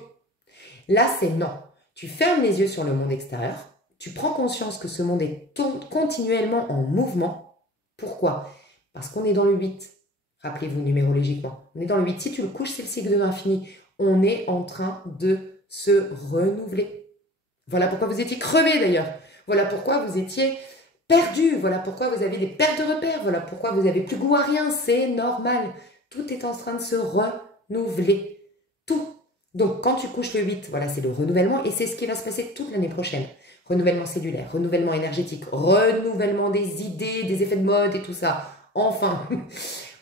Là, c'est non. Tu fermes les yeux sur le monde extérieur. Tu prends conscience que ce monde est continuellement en mouvement. Pourquoi? Parce qu'on est dans le 8. Rappelez-vous numérologiquement. On est dans le 8. Si tu le couches, c'est le cycle de l'infini. On est en train de se renouveler. Voilà pourquoi vous étiez crevé d'ailleurs. Voilà pourquoi vous étiez perdu. Voilà pourquoi vous avez des pertes de repères. Voilà pourquoi vous n'avez plus goût à rien. C'est normal. Tout est en train de se renouveler. Tout. Donc quand tu couches le 8, voilà, c'est le renouvellement et c'est ce qui va se passer toute l'année prochaine. Renouvellement cellulaire, renouvellement énergétique, renouvellement des idées, des effets de mode et tout ça. Enfin,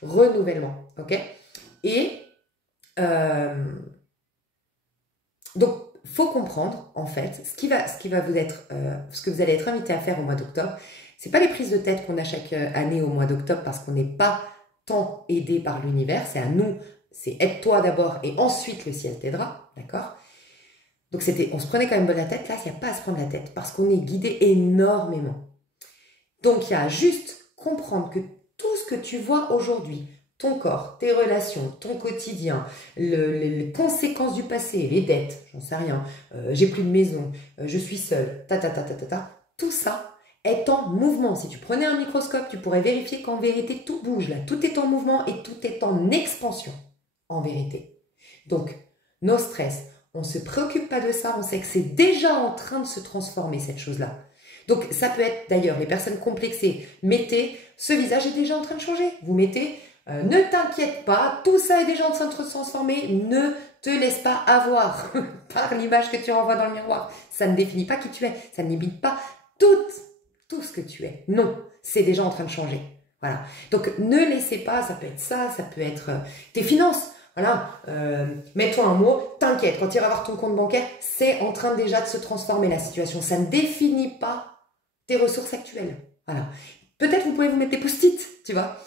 renouvellement, ok? Et donc, faut comprendre, en fait, ce que vous allez être invité à faire au mois d'octobre. C'est pas les prises de tête qu'on a chaque année au mois d'octobre parce qu'on n'est pas tant aidé par l'univers. C'est à nous, c'est aide-toi d'abord et ensuite le ciel t'aidera, d'accord? Donc on se prenait quand même la tête, là, il n'y a pas à se prendre la tête, parce qu'on est guidé énormément. Donc il y a juste comprendre que tout ce que tu vois aujourd'hui, ton corps, tes relations, ton quotidien, les conséquences du passé, les dettes, j'en sais rien, j'ai plus de maison, je suis seule, tout ça est en mouvement. Si tu prenais un microscope, tu pourrais vérifier qu'en vérité, tout bouge là, tout est en mouvement et tout est en expansion, en vérité. Donc, no stress. On ne se préoccupe pas de ça, on sait que c'est déjà en train de se transformer cette chose-là. Donc ça peut être d'ailleurs les personnes complexées, mettez, ce visage est déjà en train de changer. Vous mettez, ne t'inquiète pas, tout ça est déjà en train de se transformer, ne te laisse pas avoir par l'image que tu renvoies dans le miroir. Ça ne définit pas qui tu es, ça ne limite pas tout ce que tu es. Non, c'est déjà en train de changer. Voilà. Donc ne laissez pas, ça peut être ça peut être tes finances. Voilà, mets-toi un mot, t'inquiète, quand tu iras voir ton compte bancaire, c'est en train déjà de se transformer la situation. Ça ne définit pas tes ressources actuelles. Voilà. Peut-être vous pouvez vous mettre des post-it, tu vois.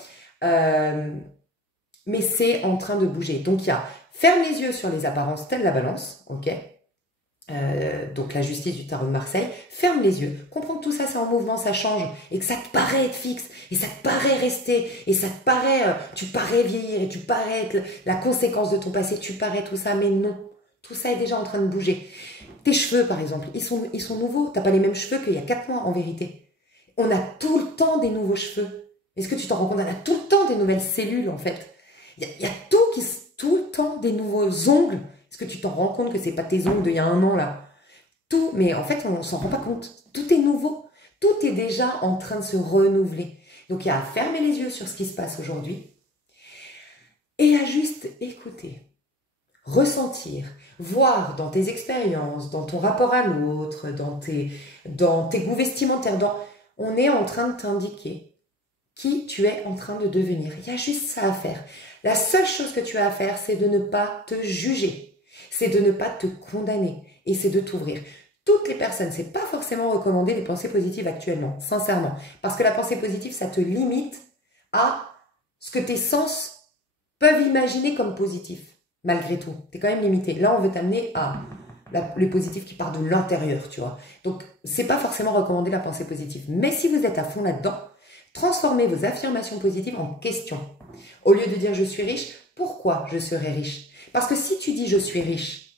Mais c'est en train de bouger. Donc il y a, ferme les yeux sur les apparences telle la balance, ok. Donc la justice du tarot de Marseille, ferme les yeux, comprends que tout ça c'est en mouvement, ça change et que ça te paraît être fixe et ça te paraît rester et ça te paraît, tu parais vieillir et tu parais être la conséquence de ton passé, tu parais tout ça, mais non, tout ça est déjà en train de bouger. Tes cheveux par exemple, ils sont nouveaux, t'as pas les mêmes cheveux qu'il y a 4 mois en vérité. On a tout le temps des nouveaux cheveux. Est-ce que tu t'en rends compte? On a tout le temps des nouvelles cellules en fait. Il y a tout le temps des nouveaux ongles. Est-ce que tu t'en rends compte que c'est pas tes ongles d'il y a un an là? Tout, mais en fait on s'en rend pas compte. Tout est nouveau. Tout est déjà en train de se renouveler. Donc il y a à fermer les yeux sur ce qui se passe aujourd'hui et à juste écouter, ressentir, voir dans tes expériences, dans ton rapport à l'autre, dans tes goûts vestimentaires. On est en train de t'indiquer qui tu es en train de devenir. Il y a juste ça à faire. La seule chose que tu as à faire, c'est de ne pas te juger. C'est de ne pas te condamner et c'est de t'ouvrir. Toutes les personnes, c'est pas forcément recommandé les pensées positives actuellement, sincèrement. Parce que la pensée positive, ça te limite à ce que tes sens peuvent imaginer comme positif, malgré tout. Tu es quand même limité. Là, on veut t'amener à le positif qui part de l'intérieur, tu vois. Donc, c'est pas forcément recommandé la pensée positive. Mais si vous êtes à fond là-dedans, transformez vos affirmations positives en questions. Au lieu de dire je suis riche, pourquoi je serai riche? Parce que si tu dis je suis riche,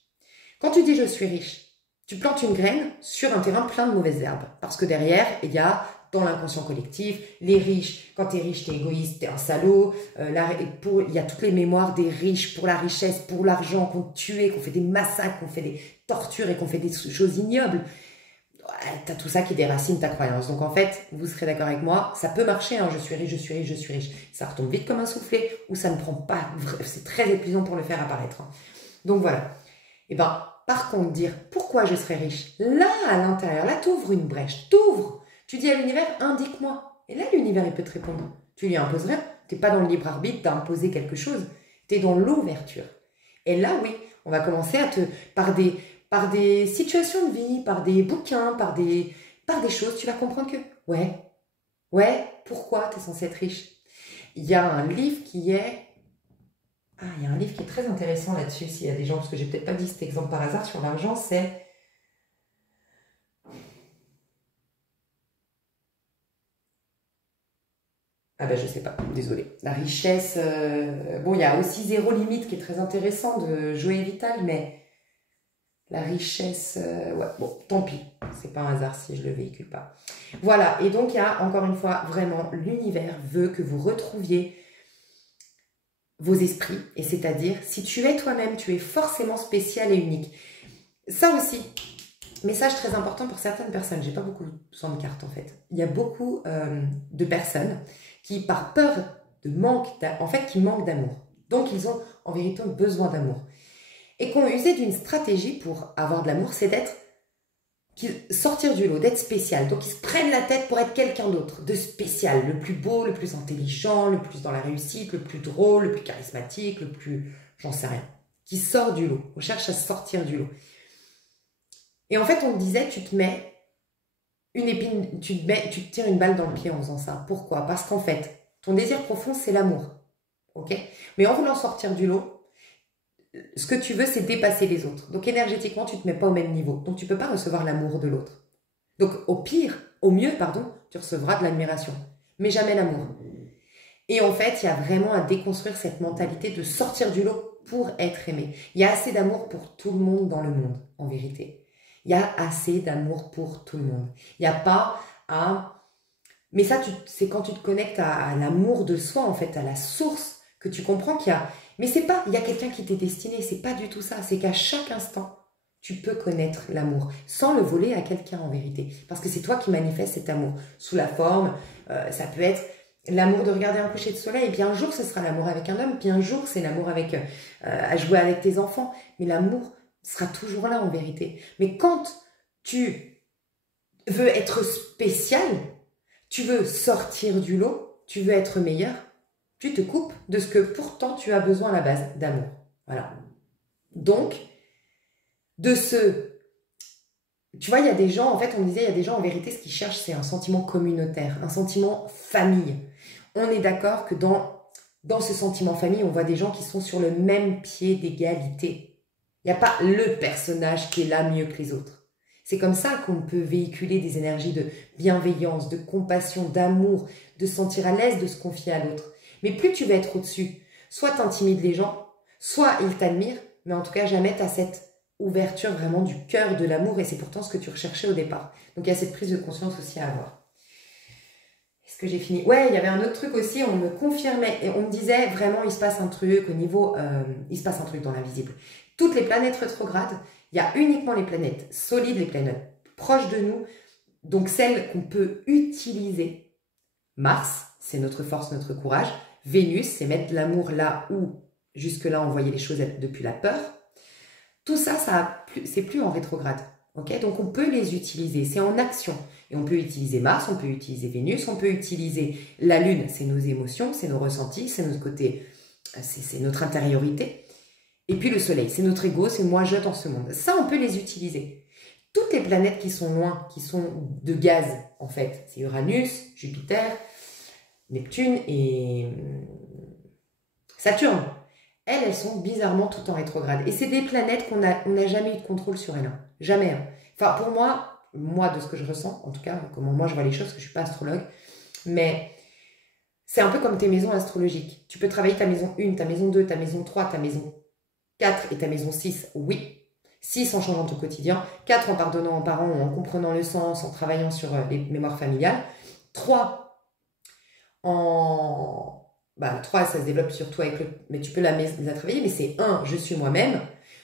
quand tu dis je suis riche, tu plantes une graine sur un terrain plein de mauvaises herbes. Parce que derrière, il y a dans l'inconscient collectif, les riches, quand tu es riche, tu es égoïste, tu es un salaud. Il y a toutes les mémoires des riches pour la richesse, pour l'argent, qu'on tué, qu'on fait des massacres, qu'on fait des tortures et qu'on fait des choses ignobles. Tu as tout ça qui déracine ta croyance. Donc en fait, vous serez d'accord avec moi, ça peut marcher, hein, je suis riche, je suis riche, je suis riche. Ça retombe vite comme un soufflet ou ça ne prend pas, c'est très épuisant pour le faire apparaître. Hein. Donc voilà. Et ben, par contre, dire pourquoi je serais riche, là, à l'intérieur, là, t'ouvres une brèche, t'ouvres. Tu dis à l'univers, indique-moi. Et là, l'univers, il peut te répondre. Tu lui imposes rien. Tu n'es pas dans le libre arbitre d'imposer quelque chose. Tu es dans l'ouverture. Et là, oui, on va commencer par des situations de vie, par des bouquins, par des choses, tu vas comprendre que, ouais, pourquoi tu es censé être riche? Il y a un livre qui est très intéressant là-dessus, s'il y a des gens, parce que j'ai peut-être pas dit cet exemple par hasard sur l'argent, c'est... Ah ben je sais pas, désolée. La richesse... Bon, il y a aussi Zéro Limite qui est très intéressant de Joël Vital, mais la richesse... Ouais, bon, tant pis. C'est pas un hasard si je le véhicule pas. Voilà, et donc il y a, encore une fois, vraiment, l'univers veut que vous retrouviez vos esprits, et c'est-à-dire, si tu es toi-même, tu es forcément spécial et unique. Ça aussi, message très important pour certaines personnes, j'ai pas beaucoup besoin de cartes en fait. Il y a beaucoup de personnes qui, par peur de manque, qui manquent d'amour. Donc, ils ont en vérité besoin d'amour. Et qui ont usé d'une stratégie pour avoir de l'amour, c'est sortir du lot, d'être spécial. Donc, ils se prennent la tête pour être quelqu'un d'autre, de spécial, le plus beau, le plus intelligent, le plus dans la réussite, le plus drôle, le plus charismatique, le plus... j'en sais rien. Qui sort du lot. On cherche à sortir du lot. Et en fait, on me disait, tu te tires une balle dans le pied en faisant ça. Pourquoi? Parce qu'en fait, ton désir profond, c'est l'amour. Ok? Mais en voulant sortir du lot, ce que tu veux, c'est dépasser les autres. Donc énergétiquement, tu ne te mets pas au même niveau. Donc tu ne peux pas recevoir l'amour de l'autre. Donc au mieux, tu recevras de l'admiration. Mais jamais l'amour. Et en fait, il y a vraiment à déconstruire cette mentalité de sortir du lot pour être aimé. Il y a assez d'amour pour tout le monde dans le monde, en vérité. Il y a assez d'amour pour tout le monde. Il n'y a pas à... Mais ça, c'est quand tu te connectes à l'amour de soi, en fait, à la source, que tu comprends qu'il y a... Mais c'est pas, il y a quelqu'un qui t'est destiné, c'est pas du tout ça. C'est qu'à chaque instant, tu peux connaître l'amour, sans le voler à quelqu'un, en vérité. Parce que c'est toi qui manifestes cet amour. Sous la forme, ça peut être l'amour de regarder un coucher de soleil. Et puis un jour, ce sera l'amour avec un homme. Puis un jour, c'est l'amour avec à jouer avec tes enfants. Mais l'amour sera toujours là en vérité. Mais quand tu veux être spécial, tu veux sortir du lot, tu veux être meilleur, tu te coupes de ce que pourtant tu as besoin à la base, d'amour. Voilà. Donc, tu vois, il y a des gens, en fait, on me disait, il y a des gens, en vérité, ce qu'ils cherchent, c'est un sentiment communautaire, un sentiment famille. On est d'accord que dans ce sentiment famille, on voit des gens qui sont sur le même pied d'égalité. Il n'y a pas le personnage qui est là mieux que les autres. C'est comme ça qu'on peut véhiculer des énergies de bienveillance, de compassion, d'amour, de se sentir à l'aise de se confier à l'autre. Mais plus tu vas être au-dessus, soit t'intimides les gens, soit ils t'admirent, mais en tout cas jamais tu as cette ouverture vraiment du cœur de l'amour et c'est pourtant ce que tu recherchais au départ. Donc il y a cette prise de conscience aussi à avoir. Est-ce que j'ai fini? Ouais, il y avait un autre truc aussi, on me confirmait et on me disait vraiment il se passe un truc au niveau, il se passe un truc dans l'invisible. Toutes les planètes rétrogrades, il y a uniquement les planètes solides, les planètes proches de nous, donc celles qu'on peut utiliser. Mars, c'est notre force, notre courage. Vénus, c'est mettre l'amour là où jusque-là on voyait les choses depuis la peur. Tout ça, c'est plus en rétrograde. Okay, donc on peut les utiliser, c'est en action. Et on peut utiliser Mars, on peut utiliser Vénus, on peut utiliser la Lune, c'est nos émotions, c'est nos ressentis, c'est notre côté, c'est notre intériorité. Et puis le Soleil, c'est notre ego, c'est moi je dans ce monde. Ça, on peut les utiliser. Toutes les planètes qui sont loin, qui sont de gaz, en fait, c'est Uranus, Jupiter, Neptune et Saturne. elles sont bizarrement tout en rétrograde. Et c'est des planètes qu'on n'a jamais eu de contrôle sur elles. Hein. Jamais. Hein. Enfin, pour moi, de ce que je ressens, en tout cas, comment moi je vois les choses, parce que je ne suis pas astrologue, mais c'est un peu comme tes maisons astrologiques. Tu peux travailler ta maison 1, ta maison 2, ta maison 3, ta maison 4 et ta maison 6, oui. 6 en changeant ton quotidien, 4 en pardonnant aux parents, en comprenant le sens, en travaillant sur les mémoires familiales, 3 en... 3, ça se développe sur toi, mais tu peux la travailler, mais c'est 1, je suis moi-même,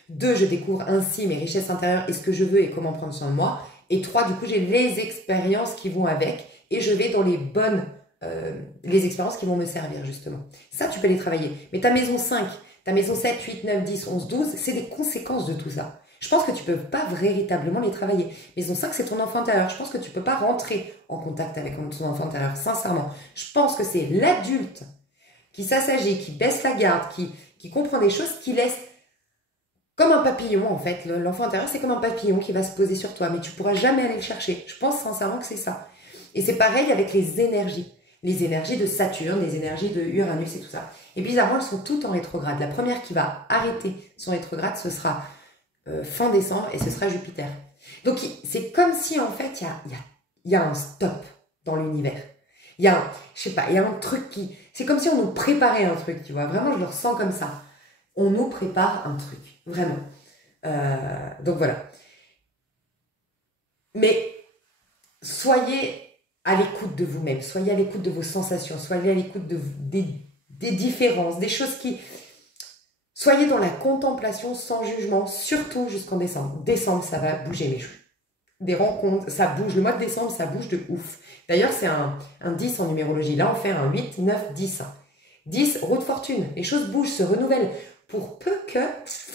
2, je découvre ainsi mes richesses intérieures et ce que je veux et comment prendre soin de moi, et 3, du coup, j'ai les expériences qui vont avec, et je vais dans les bonnes... les expériences qui vont me servir, justement. Ça, tu peux les travailler. Mais ta maison 5, ta maison 7, 8, 9, 10, 11, 12, c'est des conséquences de tout ça. Je pense que tu ne peux pas véritablement les travailler. Maison 5, c'est ton enfant intérieur. Je pense que tu ne peux pas rentrer en contact avec ton enfant intérieur, sincèrement. Je pense que c'est l'adulte qui s'assagit, qui baisse la garde, qui comprend des choses, qui laisse comme un papillon, en fait. L'enfant intérieur, c'est comme un papillon qui va se poser sur toi, mais tu ne pourras jamais aller le chercher. Je pense sincèrement que c'est ça. Et c'est pareil avec les énergies. Les énergies de Saturne, les énergies de Uranus et tout ça. Et bizarrement, elles sont toutes en rétrograde. La première qui va arrêter son rétrograde, ce sera fin décembre et ce sera Jupiter. Donc, c'est comme si, en fait, il y a un stop dans l'univers. Il y a un, je sais pas, il y a un truc qui... C'est comme si on nous préparait un truc, tu vois. Vraiment, je le ressens comme ça. On nous prépare un truc, vraiment. Donc, voilà. Mais soyez à l'écoute de vous-même, soyez à l'écoute de vos sensations, soyez à l'écoute des différences, des choses qui... Soyez dans la contemplation sans jugement, surtout jusqu'en décembre. Décembre, ça va bouger, mes choux. Des rencontres, ça bouge. Le mois de décembre, ça bouge de ouf. D'ailleurs, c'est un 10 en numérologie. Là, on fait un 8, 9, 10. 10, roue de fortune. Les choses bougent, se renouvellent. Pour peu que...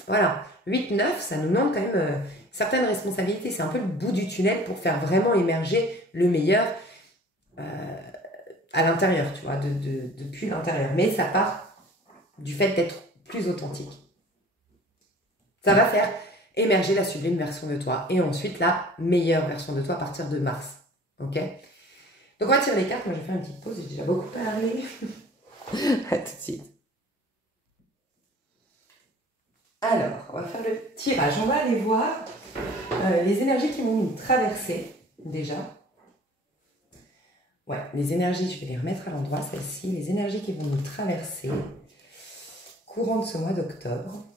Voilà. 8, 9, ça nous demande quand même certaines responsabilités. C'est un peu le bout du tunnel pour faire vraiment émerger le meilleur à l'intérieur, tu vois, depuis l'intérieur. Mais ça part du fait d'être plus authentique. Ça va faire émerger la sublime version de toi et ensuite la meilleure version de toi à partir de mars. Ok? Donc on va tirer les cartes. Moi je vais faire une petite pause, j'ai déjà beaucoup parlé. À tout de suite. Alors, on va faire le tirage. On va aller voir les énergies qui vont nous traverser déjà. Ouais, les énergies, je vais les remettre à l'endroit, celles-ci. Les énergies qui vont nous traverser courant de ce mois d'octobre.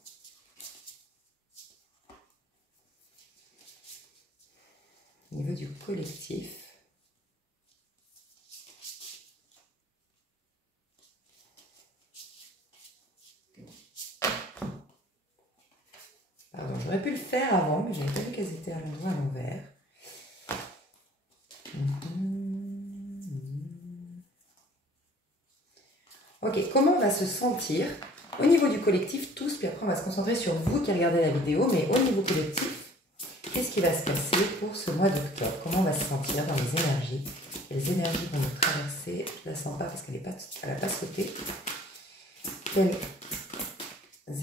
Au niveau du collectif. Pardon, j'aurais pu le faire avant, mais je n'ai pas vu qu'elles étaient à l'endroit à l'envers. Ok, comment on va se sentir au niveau du collectif, tous, puis après on va se concentrer sur vous qui regardez la vidéo, mais au niveau collectif, qu'est-ce qui va se passer pour ce mois d'octobre? Comment on va se sentir dans les énergies? Les énergies vont nous traverser, je ne la sens pas parce qu'elle n'a pas sauté. Quelles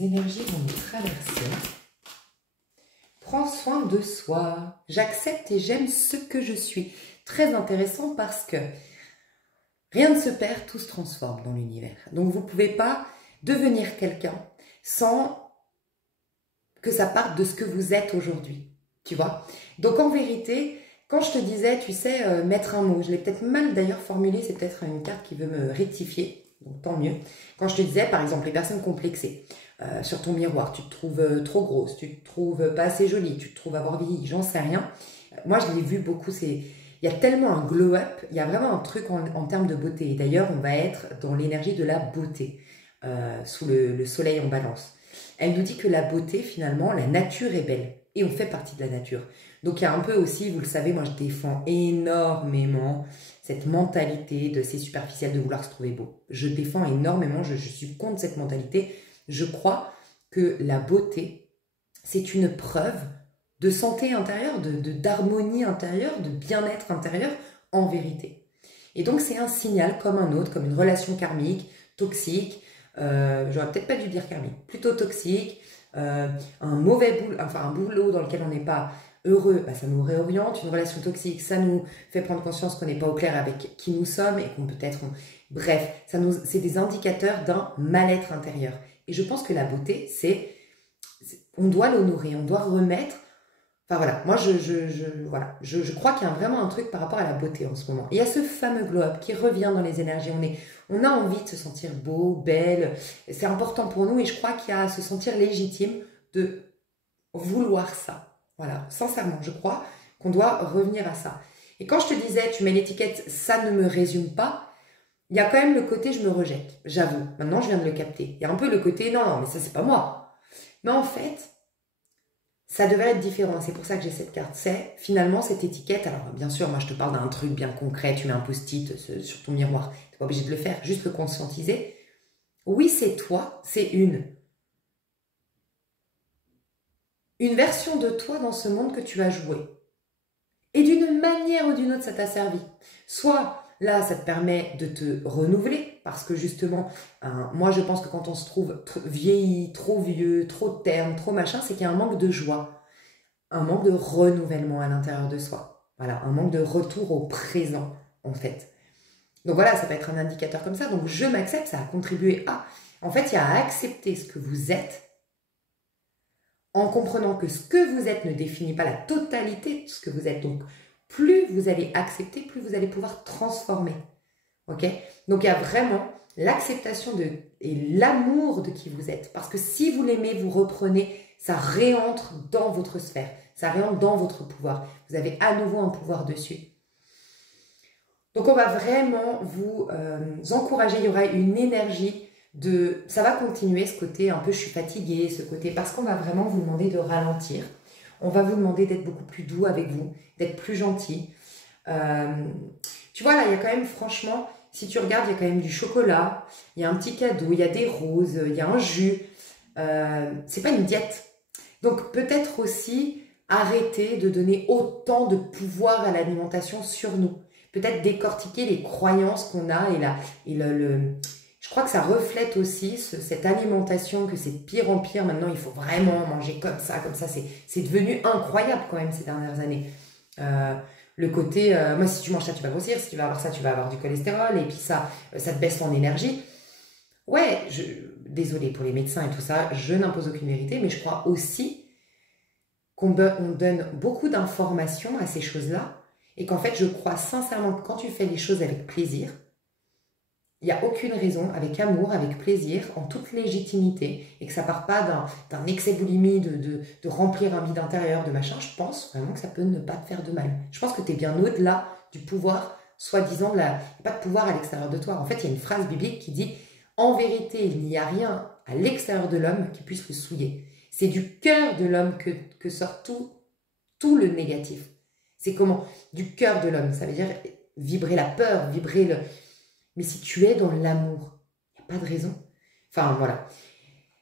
énergies vont nous traverser? Prends soin de soi. J'accepte et j'aime ce que je suis. Très intéressant parce que rien ne se perd, tout se transforme dans l'univers. Donc vous ne pouvez pas devenir quelqu'un sans que ça parte de ce que vous êtes aujourd'hui. Tu vois? Donc en vérité, quand je te disais, tu sais, mettre un mot, je l'ai peut-être mal d'ailleurs formulé, c'est peut-être une carte qui veut me rectifier, donc tant mieux. Quand je te disais, par exemple, les personnes complexées, sur ton miroir, tu te trouves trop grosse, tu te trouves pas assez jolie, tu te trouves avoir vieilli, j'en sais rien. Moi, je l'ai vu beaucoup, il y a tellement un glow-up, il y a vraiment un truc en termes de beauté. Et d'ailleurs, on va être dans l'énergie de la beauté, sous le soleil en balance. Elle nous dit que la beauté, finalement, la nature est belle. Et on fait partie de la nature. Donc, il y a un peu aussi, vous le savez, moi, je défends énormément cette mentalité de c'est superficiel de vouloir se trouver beau. Je défends énormément, je suis contre cette mentalité. Je crois que la beauté, c'est une preuve de santé intérieure, d'harmonie intérieure, de bien-être intérieur en vérité. Et donc, c'est un signal comme un autre, comme une relation karmique, toxique. J'aurais peut-être pas dû dire karmique, plutôt toxique. Un mauvais boulot, enfin un boulot dans lequel on n'est pas heureux, bah, ça nous réoriente. Une relation toxique, ça nous fait prendre conscience qu'on n'est pas au clair avec qui nous sommes et qu'on peut-être... Bref, c'est des indicateurs d'un mal-être intérieur. Et je pense que la beauté, on doit l'honorer, on doit remettre. Enfin voilà, moi je crois qu'il y a vraiment un truc par rapport à la beauté en ce moment. Il y a ce fameux glow-up qui revient dans les énergies. On a envie de se sentir beau, belle. C'est important pour nous et je crois qu'il y a à se sentir légitime de vouloir ça. Voilà, sincèrement, je crois qu'on doit revenir à ça. Et quand je te disais, tu mets l'étiquette, ça ne me résume pas, il y a quand même le côté je me rejette, j'avoue. Maintenant, je viens de le capter. Il y a un peu le côté non, mais ça, c'est pas moi. Mais en fait, ça devrait être différent. C'est pour ça que j'ai cette carte. C'est finalement cette étiquette. Alors, bien sûr, moi, je te parle d'un truc bien concret. Tu mets un post-it sur ton miroir. Tu n'es pas obligé de le faire, juste le conscientiser. Oui, c'est toi, c'est une version de toi dans ce monde que tu as joué. Et d'une manière ou d'une autre, ça t'a servi. Soit, là, ça te permet de te renouveler, parce que justement, moi, je pense que quand on se trouve vieilli, trop vieux, trop terne, trop machin, c'est qu'il y a un manque de joie, un manque de renouvellement à l'intérieur de soi. Voilà, un manque de retour au présent, en fait. Donc voilà, ça peut être un indicateur comme ça. Donc, je m'accepte, ça a contribué à... En fait, il y a à accepter ce que vous êtes, en comprenant que ce que vous êtes ne définit pas la totalité de ce que vous êtes. Donc, plus vous allez accepter, plus vous allez pouvoir transformer. Ok? Donc, il y a vraiment l'acceptation et l'amour de qui vous êtes. Parce que si vous l'aimez, vous reprenez, ça réentre dans votre sphère. Ça réentre dans votre pouvoir. Vous avez à nouveau un pouvoir dessus. Donc, on va vraiment vous encourager. Il y aura une énergie ça va continuer ce côté un peu je suis fatiguée, ce côté, parce qu'on va vraiment vous demander de ralentir. On va vous demander d'être beaucoup plus doux avec vous, d'être plus gentil. Tu vois, là, il y a quand même, franchement, si tu regardes, il y a quand même du chocolat, il y a un petit cadeau, il y a des roses, il y a un jus. C'est pas une diète. Donc, peut-être aussi arrêter de donner autant de pouvoir à l'alimentation sur nous. Peut-être décortiquer les croyances qu'on a je crois que ça reflète aussi cette alimentation, que c'est de pire en pire. Maintenant, il faut vraiment manger comme ça. C'est devenu incroyable quand même ces dernières années. Le côté, moi, si tu manges ça, tu vas grossir. Si tu vas avoir ça, tu vas avoir du cholestérol. Et puis ça te baisse ton énergie. Ouais, désolée pour les médecins et tout ça, je n'impose aucune vérité. Mais je crois aussi qu'on donne beaucoup d'informations à ces choses-là. Et qu'en fait, je crois sincèrement que quand tu fais les choses avec plaisir, il n'y a aucune raison, avec amour, avec plaisir, en toute légitimité, et que ça ne part pas d'un excès boulimie, de remplir un vide intérieur, de machin. Je pense vraiment que ça peut ne pas te faire de mal. Je pense que tu es bien au-delà du pouvoir, soi-disant, il n'y a pas de pouvoir à l'extérieur de toi. En fait, il y a une phrase biblique qui dit « En vérité, il n'y a rien à l'extérieur de l'homme qui puisse le souiller. » C'est du cœur de l'homme que sort tout le négatif. C'est comment? Du cœur de l'homme, ça veut dire vibrer la peur, vibrer le... Mais si tu es dans l'amour, il n'y a pas de raison. Enfin, voilà.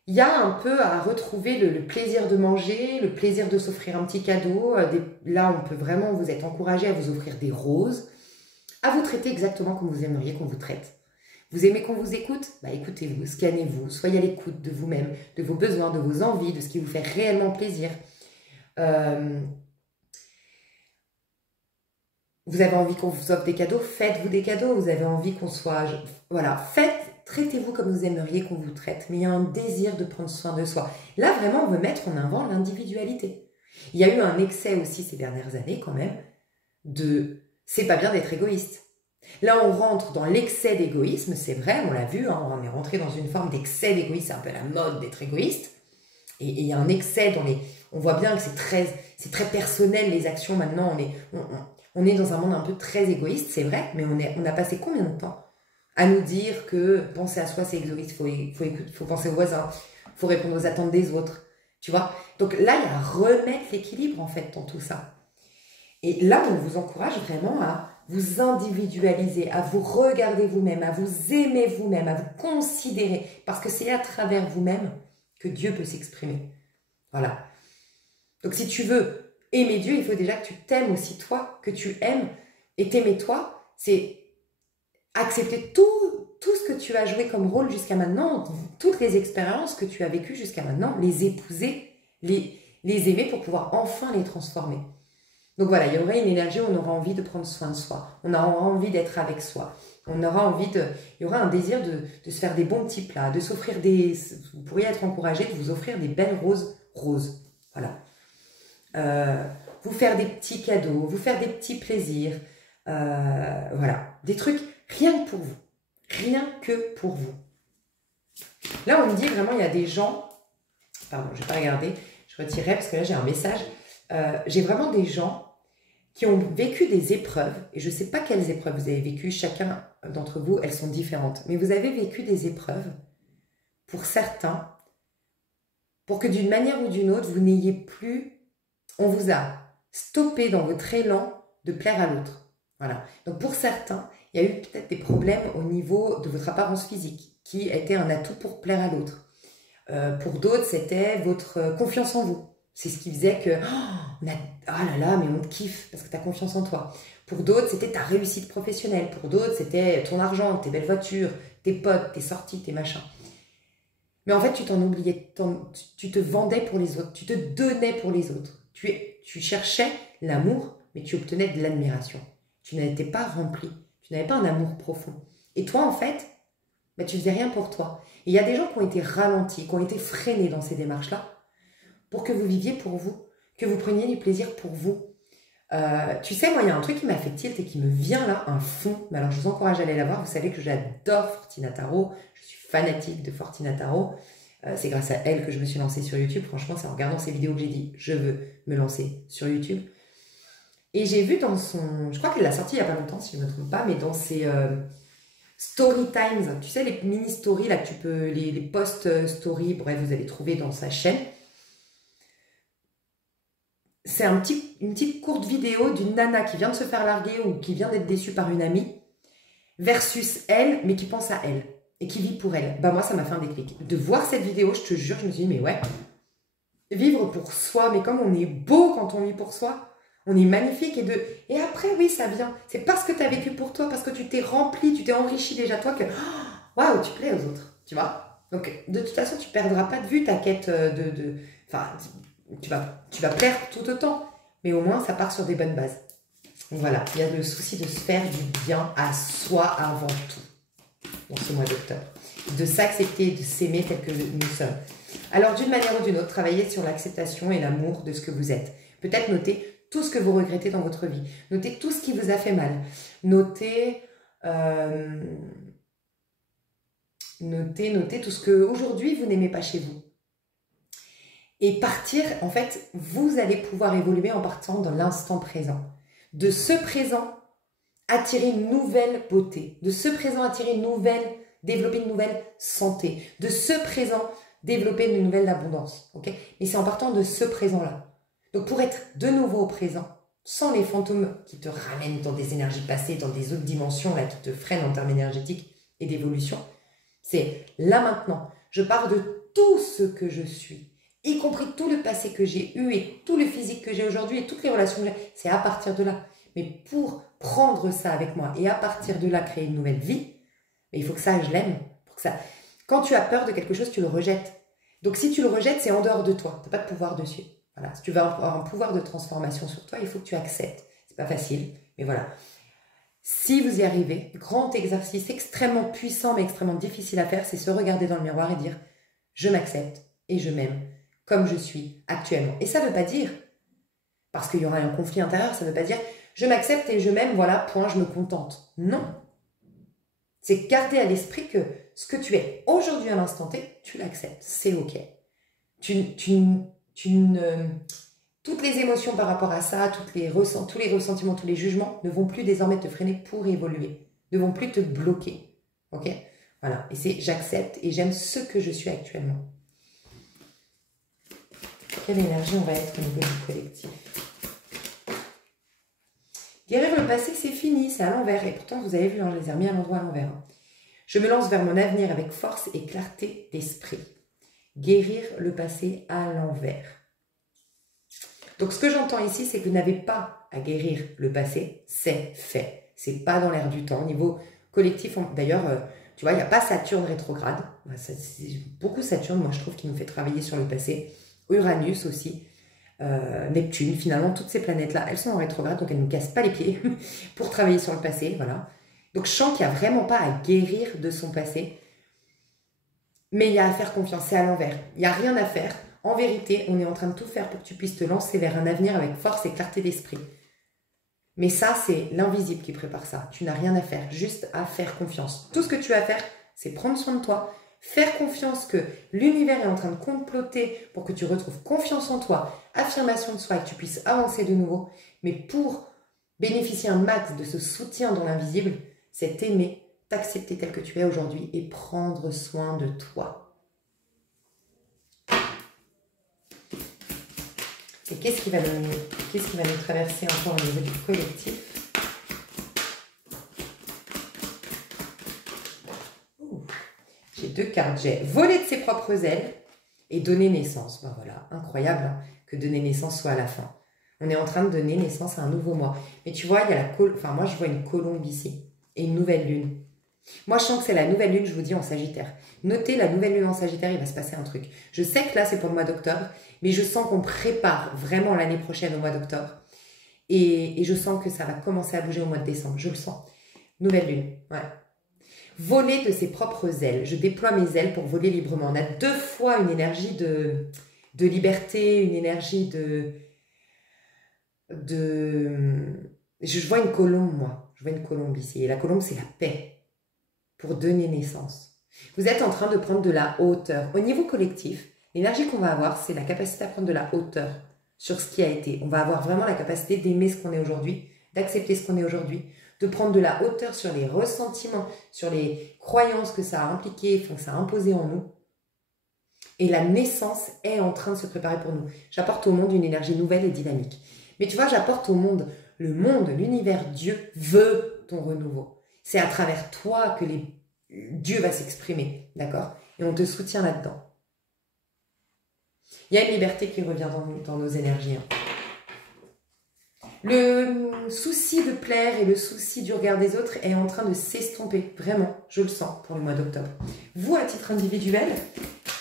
Il y a un peu à retrouver le plaisir de manger, le plaisir de s'offrir un petit cadeau. Là, on peut vraiment vous être encouragé à vous offrir des roses, à vous traiter exactement comme vous aimeriez qu'on vous traite. Vous aimez qu'on vous écoute? Bah, écoutez-vous, scannez-vous, soyez à l'écoute de vous-même, de vos besoins, de vos envies, de ce qui vous fait réellement plaisir. Vous avez envie qu'on vous offre des cadeaux, faites-vous des cadeaux. Vous avez envie qu'on soit... Voilà, traitez-vous comme vous aimeriez qu'on vous traite. Mais il y a un désir de prendre soin de soi. Là, vraiment, on veut mettre en avant l'individualité. Il y a eu un excès aussi ces dernières années, quand même, c'est pas bien d'être égoïste. Là, on rentre dans l'excès d'égoïsme, c'est vrai, on l'a vu, hein, on est rentré dans une forme d'excès d'égoïsme, c'est un peu la mode d'être égoïste. Et il y a un excès dans les... On voit bien que c'est très personnel, les actions, maintenant, on est dans un monde un peu très égoïste, c'est vrai, mais on a passé combien de temps à nous dire que penser à soi, c'est égoïste, faut penser aux voisins, faut répondre aux attentes des autres, tu vois. Donc là, il y a à remettre l'équilibre, en fait, dans tout ça. Et là, on vous encourage vraiment à vous individualiser, à vous regarder vous-même, à vous aimer vous-même, à vous considérer, parce que c'est à travers vous-même que Dieu peut s'exprimer. Voilà. Donc si tu veux aimer Dieu, il faut déjà que tu t'aimes aussi toi, que tu aimes. Et t'aimer toi, c'est accepter tout ce que tu as joué comme rôle jusqu'à maintenant, toutes les expériences que tu as vécues jusqu'à maintenant, les épouser, les aimer pour pouvoir enfin les transformer. Donc voilà, il y aurait une énergie où on aura envie de prendre soin de soi. On aura envie d'être avec soi. On aura envie de... Il y aura un désir de se faire des bons petits plats, de s'offrir des... Vous pourriez être encouragé de vous offrir des belles roses. Voilà. Vous faire des petits cadeaux, vous faire des petits plaisirs. Voilà. Des trucs rien que pour vous. Rien que pour vous. Là, on me dit vraiment, il y a des gens... Pardon, je ne vais pas regarder. Je retirerai parce que là, j'ai un message. J'ai vraiment des gens qui ont vécu des épreuves, et je ne sais pas quelles épreuves vous avez vécues, chacun d'entre vous, elles sont différentes, mais vous avez vécu des épreuves, pour certains, pour que d'une manière ou d'une autre, vous n'ayez plus, on vous a stoppé dans votre élan de plaire à l'autre. Voilà. Donc pour certains, il y a eu peut-être des problèmes au niveau de votre apparence physique, qui était un atout pour plaire à l'autre. Pour d'autres, c'était votre confiance en vous. C'est ce qui faisait que, oh là là, mais on te kiffe parce que tu as confiance en toi. Pour d'autres, c'était ta réussite professionnelle. Pour d'autres, c'était ton argent, tes belles voitures, tes potes, tes sorties, tes machins. Mais en fait, tu t'en oubliais, tu te vendais pour les autres, tu te donnais pour les autres. Tu cherchais l'amour, mais tu obtenais de l'admiration. Tu n'étais pas rempli, tu n'avais pas un amour profond. Et toi, en fait, bah, tu faisais rien pour toi. Et il y a des gens qui ont été ralentis, qui ont été freinés dans ces démarches-là, pour que vous viviez pour vous, que vous preniez du plaisir pour vous. Tu sais, moi, il y a un truc qui m'a fait tilt et qui me vient là, un fond. Mais alors, je vous encourage à aller la voir. Vous savez que j'adore Fortina Tarot. Je suis fanatique de Fortina Tarot. C'est grâce à elle que je me suis lancée sur YouTube. Franchement, c'est en regardant ses vidéos que j'ai dit, je veux me lancer sur YouTube. Et j'ai vu dans son... Je crois qu'elle l'a sorti il n'y a pas longtemps, si je ne me trompe pas, mais dans ses Story Times, tu sais, les mini-stories, là, que tu peux... Les post-stories, bref, vous allez trouver dans sa chaîne. C'est une petite courte vidéo d'une nana qui vient de se faire larguer ou qui vient d'être déçue par une amie versus elle, mais qui pense à elle et qui vit pour elle. Bah moi, ça m'a fait un déclic. De voir cette vidéo, je te jure, je me suis dit, mais ouais, vivre pour soi, mais comme on est beau quand on vit pour soi, on est magnifique et après, oui, ça vient. C'est parce que tu as vécu pour toi, parce que tu t'es rempli, tu t'es enrichi déjà toi que, waouh, tu plais aux autres, tu vois. Donc, de toute façon, tu ne perdras pas de vue ta quête Enfin, tu vas plaire tout autant, mais au moins ça part sur des bonnes bases. Donc voilà, il y a le souci de se faire du bien à soi avant tout dans ce mois d'octobre, de s'accepter, de s'aimer tel que nous sommes. Alors d'une manière ou d'une autre, travaillez sur l'acceptation et l'amour de ce que vous êtes. Peut-être noter tout ce que vous regrettez dans votre vie, notez tout ce qui vous a fait mal, notez tout ce que aujourd'hui vous n'aimez pas chez vous. Et partir, en fait, vous allez pouvoir évoluer en partant dans l'instant présent. De ce présent, attirer une nouvelle beauté. De ce présent, développer une nouvelle santé. De ce présent, développer une nouvelle abondance. Okay, et c'est en partant de ce présent-là. Donc pour être de nouveau au présent, sans les fantômes qui te ramènent dans des énergies passées, dans des autres dimensions là, qui te freinent en termes énergétiques et d'évolution, c'est là maintenant. Je pars de tout ce que je suis, y compris tout le passé que j'ai eu et tout le physique que j'ai aujourd'hui et toutes les relations que j'ai, c'est à partir de là. Mais pour prendre ça avec moi et à partir de là créer une nouvelle vie, il faut que ça, je l'aime. Quand tu as peur de quelque chose, tu le rejettes. Donc si tu le rejettes, c'est en dehors de toi. Tu n'as pas de pouvoir dessus. Voilà. Si tu veux avoir un pouvoir de transformation sur toi, il faut que tu acceptes. C'est pas facile, mais voilà. Si vous y arrivez, grand exercice extrêmement puissant mais extrêmement difficile à faire, c'est se regarder dans le miroir et dire « Je m'accepte et je m'aime ». Comme je suis actuellement. Et ça ne veut pas dire, parce qu'il y aura un conflit intérieur, ça ne veut pas dire je m'accepte et je m'aime, voilà, point, je me contente. Non. C'est garder à l'esprit que ce que tu es aujourd'hui à l'instant T, tu l'acceptes, c'est ok. Toutes les émotions par rapport à ça, tous les ressentiments, tous les jugements ne vont plus désormais te freiner pour évoluer, ne vont plus te bloquer. Ok ? Voilà. Et c'est j'accepte et j'aime ce que je suis actuellement. Quelle énergie on va être au niveau du collectif? Guérir le passé, c'est fini, c'est à l'envers. Et pourtant, vous avez vu, hein, je les ai remis à l'endroit à l'envers. Je me lance vers mon avenir avec force et clarté d'esprit. Guérir le passé à l'envers. Donc, ce que j'entends ici, c'est que vous n'avez pas à guérir le passé, c'est fait. C'est pas dans l'air du temps. Au niveau collectif, d'ailleurs, tu vois, il n'y a pas Saturne rétrograde. C'est beaucoup Saturne, moi, je trouve, qui nous fait travailler sur le passé. Uranus aussi. Neptune, finalement, toutes ces planètes-là, elles sont en rétrograde, donc elles ne nous cassent pas les pieds pour travailler sur le passé, voilà. Donc je sens qu'il n'y a vraiment pas à guérir de son passé, mais il y a à faire confiance, c'est à l'envers. Il n'y a rien à faire. En vérité, on est en train de tout faire pour que tu puisses te lancer vers un avenir avec force et clarté d'esprit. Mais ça, c'est l'invisible qui prépare ça. Tu n'as rien à faire, juste à faire confiance. Tout ce que tu as à faire, c'est prendre soin de toi, faire confiance que l'univers est en train de comploter pour que tu retrouves confiance en toi, affirmation de soi et que tu puisses avancer de nouveau. Mais pour bénéficier un max de ce soutien dans l'invisible, c'est t'aimer, t'accepter tel que tu es aujourd'hui et prendre soin de toi. Et qu'est-ce qui va nous traverser encore au niveau du collectif? J'ai 2 cartes. J'ai voler de ses propres ailes et donner naissance. Ben voilà, incroyable hein, que donner naissance soit à la fin. On est en train de donner naissance à un nouveau mois. Mais tu vois, il y a moi je vois une colombe ici et une nouvelle lune. Moi je sens que c'est la nouvelle lune, je vous dis, en Sagittaire. Notez la nouvelle lune en Sagittaire, il va se passer un truc. Je sais que là c'est pour le mois d'octobre, mais je sens qu'on prépare vraiment l'année prochaine au mois d'octobre. Et je sens que ça va commencer à bouger au mois de décembre, je le sens. Nouvelle lune, ouais. Voler de ses propres ailes. Je déploie mes ailes pour voler librement. On a 2 fois une énergie de liberté, une énergie Je vois une colombe, moi. Je vois une colombe ici. Et la colombe, c'est la paix pour donner naissance. Vous êtes en train de prendre de la hauteur. Au niveau collectif, l'énergie qu'on va avoir, c'est la capacité à prendre de la hauteur sur ce qui a été. On va avoir vraiment la capacité d'aimer ce qu'on est aujourd'hui, d'accepter ce qu'on est aujourd'hui, de prendre de la hauteur sur les ressentiments, sur les croyances que ça a impliquées, que ça a imposé en nous. Et la naissance est en train de se préparer pour nous. J'apporte au monde une énergie nouvelle et dynamique. Mais tu vois, j'apporte au monde, l'univers, Dieu veut ton renouveau. C'est à travers toi que Dieu va s'exprimer, d'accord? Et on te soutient là-dedans. Il y a une liberté qui revient dans nos énergies. Hein. Le souci de plaire et le souci du regard des autres est en train de s'estomper. Vraiment, je le sens pour le mois d'octobre. Vous, à titre individuel,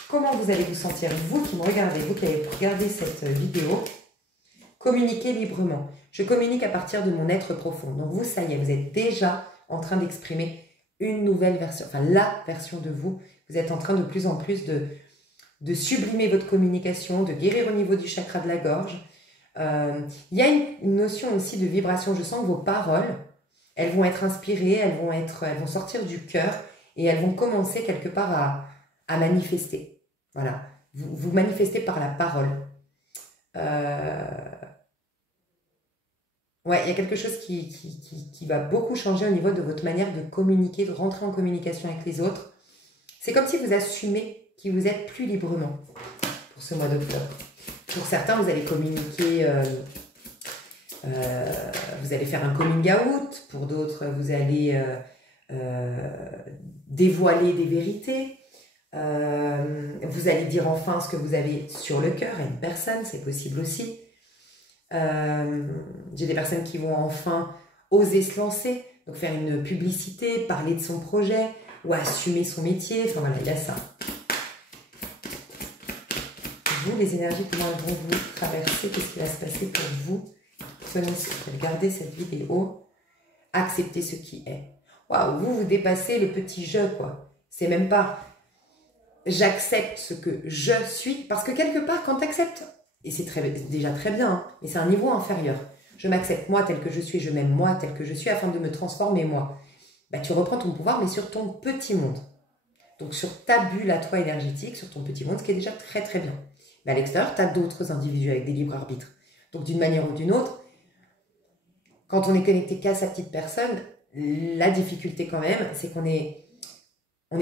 comment vous allez vous sentir? Vous qui me regardez, vous qui avez regardé cette vidéo, communiquez librement. Je communique à partir de mon être profond. Donc vous, ça y est, vous êtes déjà en train d'exprimer une nouvelle version, enfin la version de vous. Vous êtes en train de plus en plus de sublimer votre communication, de guérir au niveau du chakra de la gorge. Il y a une notion aussi de vibration. Je sens que vos paroles, elles vont être inspirées, elles vont sortir du cœur et elles vont commencer quelque part à manifester. Voilà. Vous manifestez par la parole. Ouais, il y a quelque chose qui va beaucoup changer au niveau de votre manière de communiquer, de rentrer en communication avec les autres. C'est comme si vous assumez qui vous êtes plus librement pour ce mois d'octobre. Pour certains, vous allez communiquer, vous allez faire un coming out. Pour d'autres, vous allez dévoiler des vérités. Vous allez dire enfin ce que vous avez sur le cœur à une personne, c'est possible aussi. J'ai des personnes qui vont enfin oser se lancer, donc faire une publicité, parler de son projet ou assumer son métier. Enfin voilà, il y a ça. Vous, les énergies, comment elles vont vous traverser? Qu'est-ce qui va se passer pour vous? Regardez cette vidéo. Acceptez ce qui est. Waouh, vous dépassez le petit je, quoi. C'est même pas j'accepte ce que je suis, parce que quelque part, quand tu acceptes, et c'est déjà très bien, hein, mais c'est un niveau inférieur. Je m'accepte moi tel que je suis, je m'aime moi tel que je suis afin de me transformer moi. Bah, tu reprends ton pouvoir, mais sur ton petit monde. Donc sur ta bulle à toi énergétique, sur ton petit monde, ce qui est déjà très très bien. Mais à l'extérieur, tu as d'autres individus avec des libres arbitres. Donc d'une manière ou d'une autre, quand on est connecté qu'à sa petite personne, la difficulté quand même, c'est qu'on est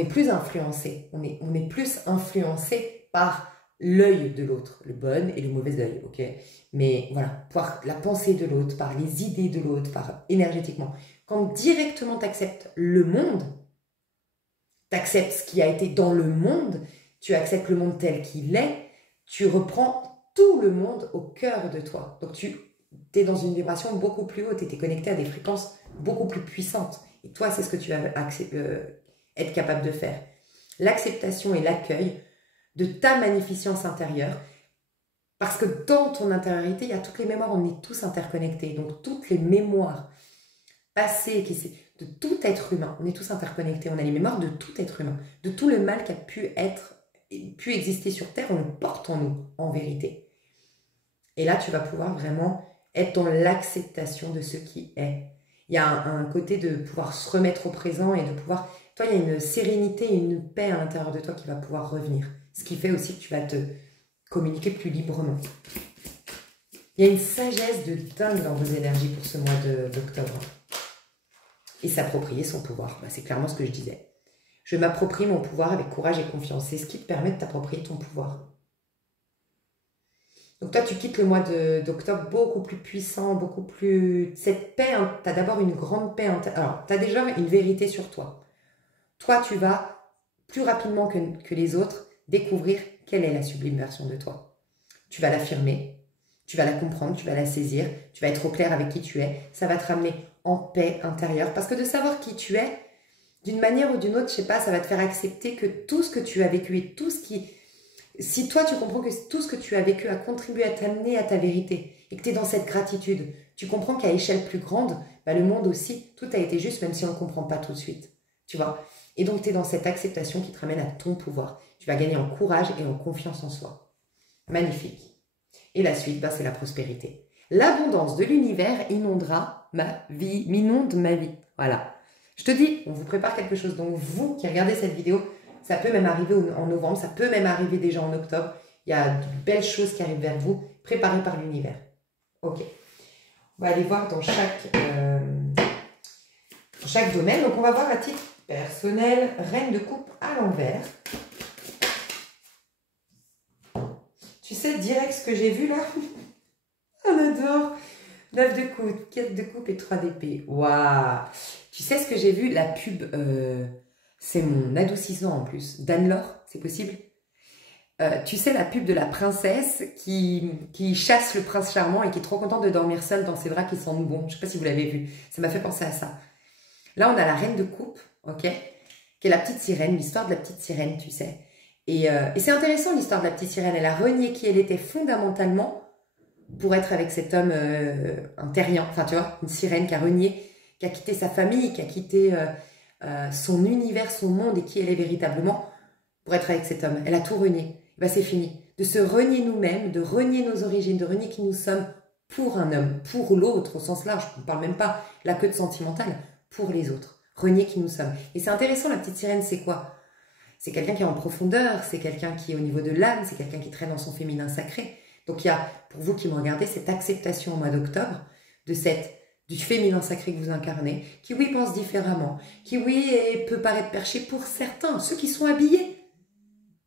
plus influencé. On est plus influencé par l'œil de l'autre, le bon et le mauvais œil, ok? Mais voilà, par la pensée de l'autre, par les idées de l'autre, par énergétiquement. Quand directement tu acceptes le monde, tu acceptes ce qui a été dans le monde, tu acceptes le monde tel qu'il est, tu reprends tout le monde au cœur de toi. Donc tu es dans une vibration beaucoup plus haute, tu es connecté à des fréquences beaucoup plus puissantes. Et toi, c'est ce que tu vas être capable de faire. L'acceptation et l'accueil de ta magnificence intérieure Parce que dans ton intériorité, il y a toutes les mémoires, on est tous interconnectés. Donc toutes les mémoires passées, de tout être humain, on est tous interconnectés. On a les mémoires de tout être humain, de tout le mal qui a pu exister sur Terre, on le porte en nous, en vérité. Et là, tu vas pouvoir vraiment être dans l'acceptation de ce qui est. Il y a un côté de pouvoir se remettre au présent et de pouvoir... Toi, il y a une sérénité, une paix à l'intérieur de toi qui va pouvoir revenir. Ce qui fait aussi que tu vas te communiquer plus librement. Il y a une sagesse de dingue dans vos énergies pour ce mois d'octobre. Et s'approprier son pouvoir. C'est clairement ce que je disais. Je m'approprie mon pouvoir avec courage et confiance. C'est ce qui te permet de t'approprier ton pouvoir. Donc toi, tu quittes le mois d'octobre beaucoup plus puissant, beaucoup plus... Cette paix, hein, tu as d'abord une grande paix. Alors, tu as déjà une vérité sur toi. Toi, tu vas plus rapidement que les autres découvrir quelle est la sublime version de toi. Tu vas l'affirmer, tu vas la comprendre, tu vas la saisir, tu vas être au clair avec qui tu es. Ça va te ramener en paix intérieure. Parce que de savoir qui tu es, d'une manière ou d'une autre, je sais pas, ça va te faire accepter que tout ce que tu as vécu et tout ce qui... Si toi, tu comprends que tout ce que tu as vécu a contribué à t'amener à ta vérité et que tu es dans cette gratitude, tu comprends qu'à échelle plus grande, le monde aussi, tout a été juste, même si on ne comprend pas tout de suite. Tu vois? Et donc, tu es dans cette acceptation qui te ramène à ton pouvoir. Tu vas gagner en courage et en confiance en soi. Magnifique. Et la suite, c'est la prospérité. L'abondance de l'univers inondera ma vie, m'inonde ma vie. Voilà. Je te dis, on vous prépare quelque chose. Donc, vous qui regardez cette vidéo, ça peut même arriver en novembre, ça peut même arriver déjà en octobre. Il y a de belles choses qui arrivent vers vous, préparées par l'univers. Ok. On va aller voir dans chaque domaine. Donc, on va voir à titre personnel, reine de coupe à l'envers. Tu sais direct ce que j'ai vu là? On adore. 9 de coupe, 4 de coupe et 3 d'épée. Waouh! Tu sais ce que j'ai vu? La pub, c'est mon adoucissant en plus. Dan-Laure, c'est possible? Tu sais la pub de la princesse qui chasse le prince charmant et qui est trop contente de dormir seule dans ses bras qui sentent bon. Je ne sais pas si vous l'avez vu. Ça m'a fait penser à ça. Là, on a la reine de coupe, ok, qui est la petite sirène, l'histoire de la petite sirène, tu sais. Et c'est intéressant l'histoire de la petite sirène. Elle a renié qui elle était fondamentalement pour être avec cet homme un terrien. Enfin, tu vois, une sirène qui a renié, qui a quitté sa famille, qui a quitté son univers, son monde et qui elle est véritablement pour être avec cet homme. Elle a tout renié. C'est fini. De se renier nous-mêmes, de renier nos origines, de renier qui nous sommes pour un homme, pour l'autre au sens large. Je ne parle même pas là que de sentimental, pour les autres. Renier qui nous sommes. Et c'est intéressant, la petite sirène, c'est quoi? C'est quelqu'un qui est en profondeur, c'est quelqu'un qui est au niveau de l'âme, c'est quelqu'un qui traîne dans son féminin sacré. Donc il y a, pour vous qui me regardez, cette acceptation au mois d'octobre du féminin sacré que vous incarnez, qui oui pense différemment, qui oui peut paraître perché pour certains, ceux qui sont habillés.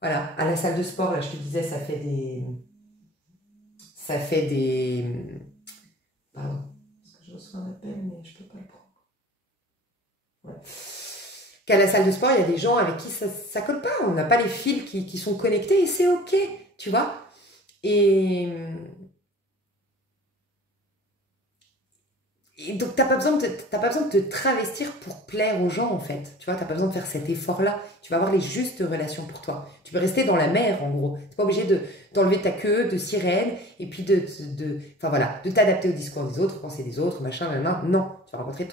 Voilà, à la salle de sport, là je te disais, ça fait des... Pardon, parce que je reçois un appel, mais je ne peux pas le prendre. Ouais. Qu'à la salle de sport, il y a des gens avec qui ça ne colle pas. On n'a pas les fils qui sont connectés et c'est ok, tu vois. Et donc, tu n'as pas besoin de te travestir pour plaire aux gens, en fait. Tu vois, tu n'as pas besoin de faire cet effort-là. Tu vas avoir les justes relations pour toi. Tu peux rester dans la mer, en gros. Tu n'es pas obligé d'enlever ta queue de sirène et puis de t'adapter au discours des autres, penser des autres, machin, machin. Non, tu vas rencontrer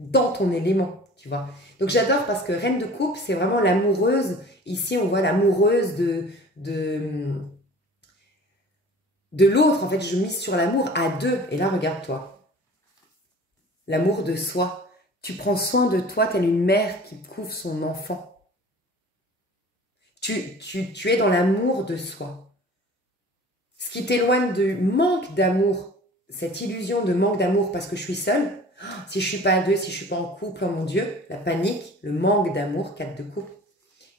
dans ton élément, tu vois. Donc, j'adore parce que reine de coupe, c'est vraiment l'amoureuse. Ici, on voit l'amoureuse de l'autre. En fait, je mise sur l'amour à deux. Et là, regarde-toi. L'amour de soi. Tu prends soin de toi telle une mère qui couvre son enfant. Tu es dans l'amour de soi. Ce qui t'éloigne du manque d'amour, cette illusion de manque d'amour parce que je suis seule. Si je ne suis pas à deux, si je ne suis pas en couple, oh mon Dieu, la panique, le manque d'amour, 4 de couple.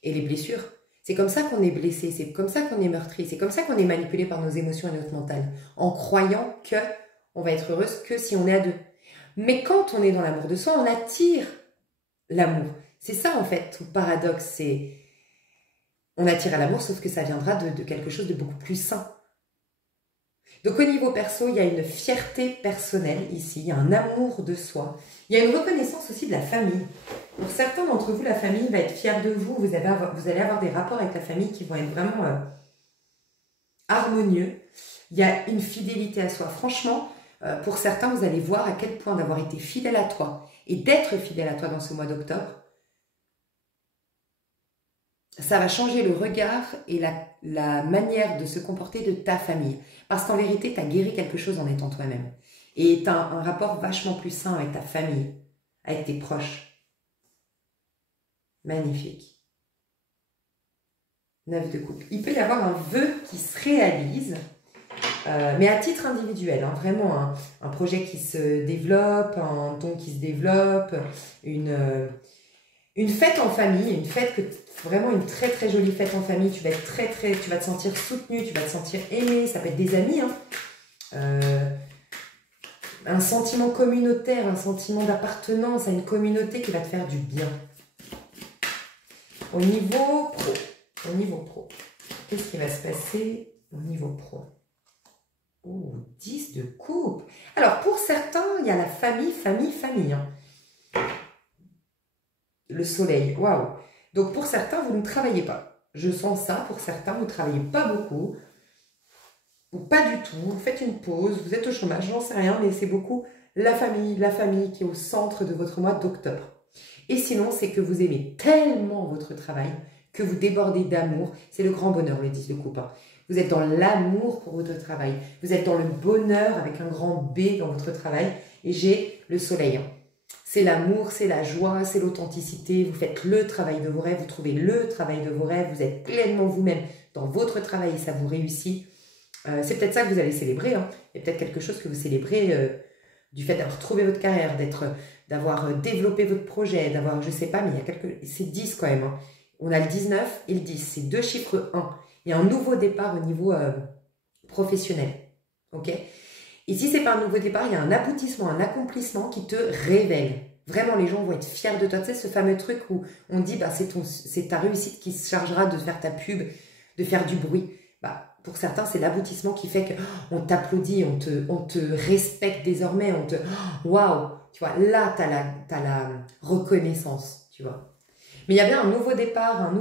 Et les blessures. C'est comme ça qu'on est blessé, c'est comme ça qu'on est meurtri, c'est comme ça qu'on est manipulé par nos émotions et notre mental. En croyant qu'on va être heureuse que si on est à deux. Mais quand on est dans l'amour de soi, on attire l'amour. C'est ça en fait, tout le paradoxe, c'est on attire à l'amour, sauf que ça viendra de quelque chose de beaucoup plus sain. Donc au niveau perso, il y a une fierté personnelle ici, il y a un amour de soi. Il y a une reconnaissance aussi de la famille. Pour certains d'entre vous, la famille va être fière de vous. Vous allez avoir des rapports avec la famille qui vont être vraiment harmonieux. Il y a une fidélité à soi. Franchement, pour certains, vous allez voir à quel point d'avoir été fidèle à toi et d'être fidèle à toi dans ce mois d'octobre, ça va changer le regard et la manière de se comporter de ta famille. Parce qu'en vérité, tu as guéri quelque chose en étant toi-même. Et tu as un rapport vachement plus sain avec ta famille, avec tes proches. Magnifique. 9 de coupe. Il peut y avoir un vœu qui se réalise, mais à titre individuel. Hein, vraiment un projet qui se développe, un don qui se développe, une fête en famille, une fête vraiment une très très jolie fête en famille. Tu vas être tu vas te sentir soutenu, tu vas te sentir aimé. Ça peut être des amis, hein. Un sentiment communautaire, un sentiment d'appartenance à une communauté qui va te faire du bien. Au niveau pro, qu'est-ce qui va se passer au niveau pro? Oh, 10 de coupe. Alors, pour certains, il y a la famille. Hein. Le soleil, waouh. Donc, pour certains, vous ne travaillez pas. Je sens ça. Pour certains, vous ne travaillez pas beaucoup. Ou pas du tout. Vous faites une pause. Vous êtes au chômage, j'en sais rien. Mais c'est beaucoup la famille qui est au centre de votre mois d'octobre. Et sinon, c'est que vous aimez tellement votre travail que vous débordez d'amour. C'est le grand bonheur, le 10 de coupe. Hein. Vous êtes dans l'amour pour votre travail. Vous êtes dans le bonheur avec un grand B dans votre travail. Et j'ai le soleil. Hein. C'est l'amour, c'est la joie, c'est l'authenticité. Vous faites le travail de vos rêves, vous trouvez le travail de vos rêves. Vous êtes pleinement vous-même dans votre travail et ça vous réussit. C'est peut-être ça que vous allez célébrer. Hein. Il y a peut-être quelque chose que vous célébrez du fait d'avoir trouvé votre carrière, d'avoir développé votre projet, d'avoir, je sais pas, mais il y a c'est 10 quand même. Hein. On a le 19 et le 10, c'est 2 chiffres 1. Il y a un nouveau départ au niveau professionnel. Ok? Et si ce n'est pas un nouveau départ, il y a un aboutissement, un accomplissement qui te révèle. Vraiment, les gens vont être fiers de toi. Tu sais, ce fameux truc où on dit, bah, c'est ta réussite qui se chargera de faire ta pub, de faire du bruit. Bah, pour certains, c'est l'aboutissement qui fait qu'on t'applaudit, on te respecte désormais, waouh, tu vois, là, tu as la reconnaissance, tu vois. Mais il y a bien un nouveau départ,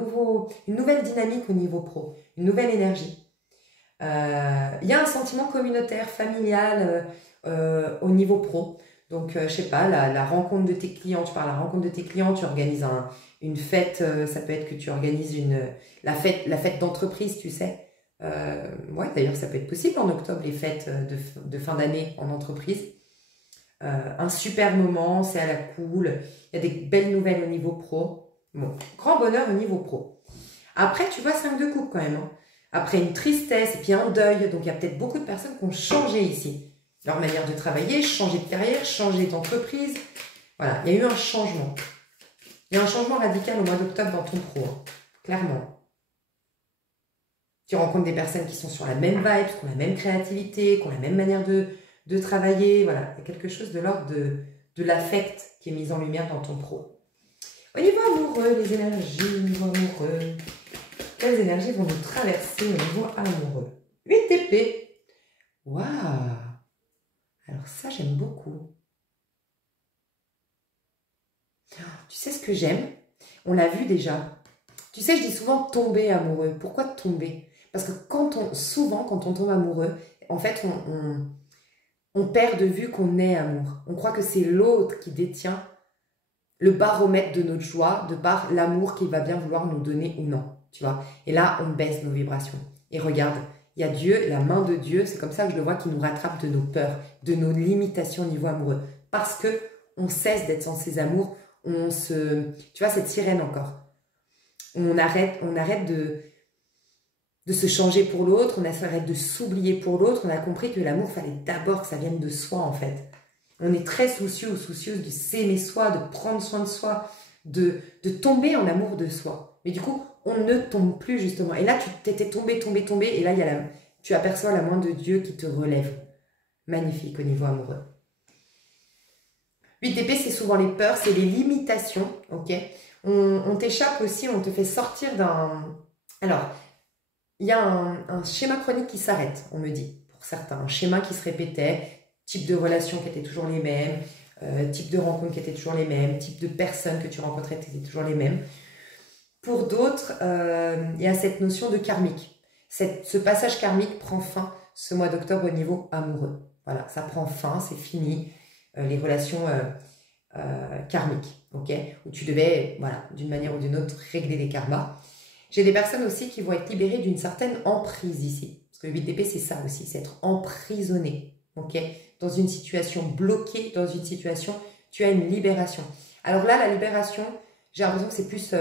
une nouvelle dynamique au niveau pro, une nouvelle énergie. Il y a un sentiment communautaire, familial au niveau pro. Donc, je sais pas, la rencontre de tes clients, tu pars à la rencontre de tes clients, tu organises une fête, ça peut être que tu organises la fête d'entreprise, tu sais. Ouais, d'ailleurs, ça peut être possible en octobre, les fêtes de fin d'année en entreprise. Un super moment, c'est à la cool. Il y a des belles nouvelles au niveau pro. Bon, grand bonheur au niveau pro. Après, tu vois, 5 de coupe quand même. Hein. Après une tristesse et puis un deuil. Donc, il y a peut-être beaucoup de personnes qui ont changé ici. Leur manière de travailler, changer de carrière, changer d'entreprise. Voilà, il y a eu un changement. Il y a un changement radical au mois d'octobre dans ton pro. Hein. Clairement. Tu rencontres des personnes qui sont sur la même vibe, qui ont la même créativité, qui ont la même manière de travailler. Voilà, il y a quelque chose de l'ordre de l'affect qui est mis en lumière dans ton pro. Au niveau amoureux, les énergies, au niveau amoureux. Quelles énergies vont nous traverser au niveau amoureux? 8 épées. Waouh! Alors ça, j'aime beaucoup. Tu sais ce que j'aime? On l'a vu déjà. Tu sais, je dis souvent tomber amoureux. Pourquoi tomber? Parce que souvent, quand on tombe amoureux, en fait, on perd de vue qu'on est amour. On croit que c'est l'autre qui détient le baromètre de notre joie, de par l'amour qu'il va bien vouloir nous donner ou non. Tu vois? Et là, on baisse nos vibrations. Et regarde, il y a Dieu, la main de Dieu, c'est comme ça que je le vois, qui nous rattrape de nos peurs, de nos limitations au niveau amoureux. Parce que on cesse d'être sans ses amours, tu vois, cette sirène encore. On arrête de se changer pour l'autre, on arrête de s'oublier pour l'autre, on a compris que l'amour, fallait d'abord que ça vienne de soi, en fait. On est très soucieux ou soucieuse de s'aimer soi, de prendre soin de soi, de tomber en amour de soi. Mais du coup, on ne tombe plus, justement. Et là, tu t'étais tombé, et là, tu aperçois la main de Dieu qui te relève. Magnifique au niveau amoureux. 8 d'épée, c'est souvent les peurs, c'est les limitations, ok? On t'échappe aussi, on te fait sortir d'un... Alors, il y a un schéma chronique qui s'arrête, on me dit, pour certains. Un schéma qui se répétait, type de relations qui étaient toujours les mêmes, type de rencontres qui étaient toujours les mêmes, type de personnes que tu rencontrais qui étaient toujours les mêmes. Pour d'autres, il y a cette notion de karmique. ce passage karmique prend fin ce mois d'octobre au niveau amoureux. Voilà, ça prend fin, c'est fini, les relations karmiques, ok? Où tu devais, voilà, d'une manière ou d'une autre, régler les karmas. J'ai des personnes aussi qui vont être libérées d'une certaine emprise ici. Parce que le 8 d'épée, c'est ça aussi, c'est être emprisonné, ok? Dans une situation bloquée, dans une situation, tu as une libération. Alors là, la libération, j'ai l'impression que c'est plus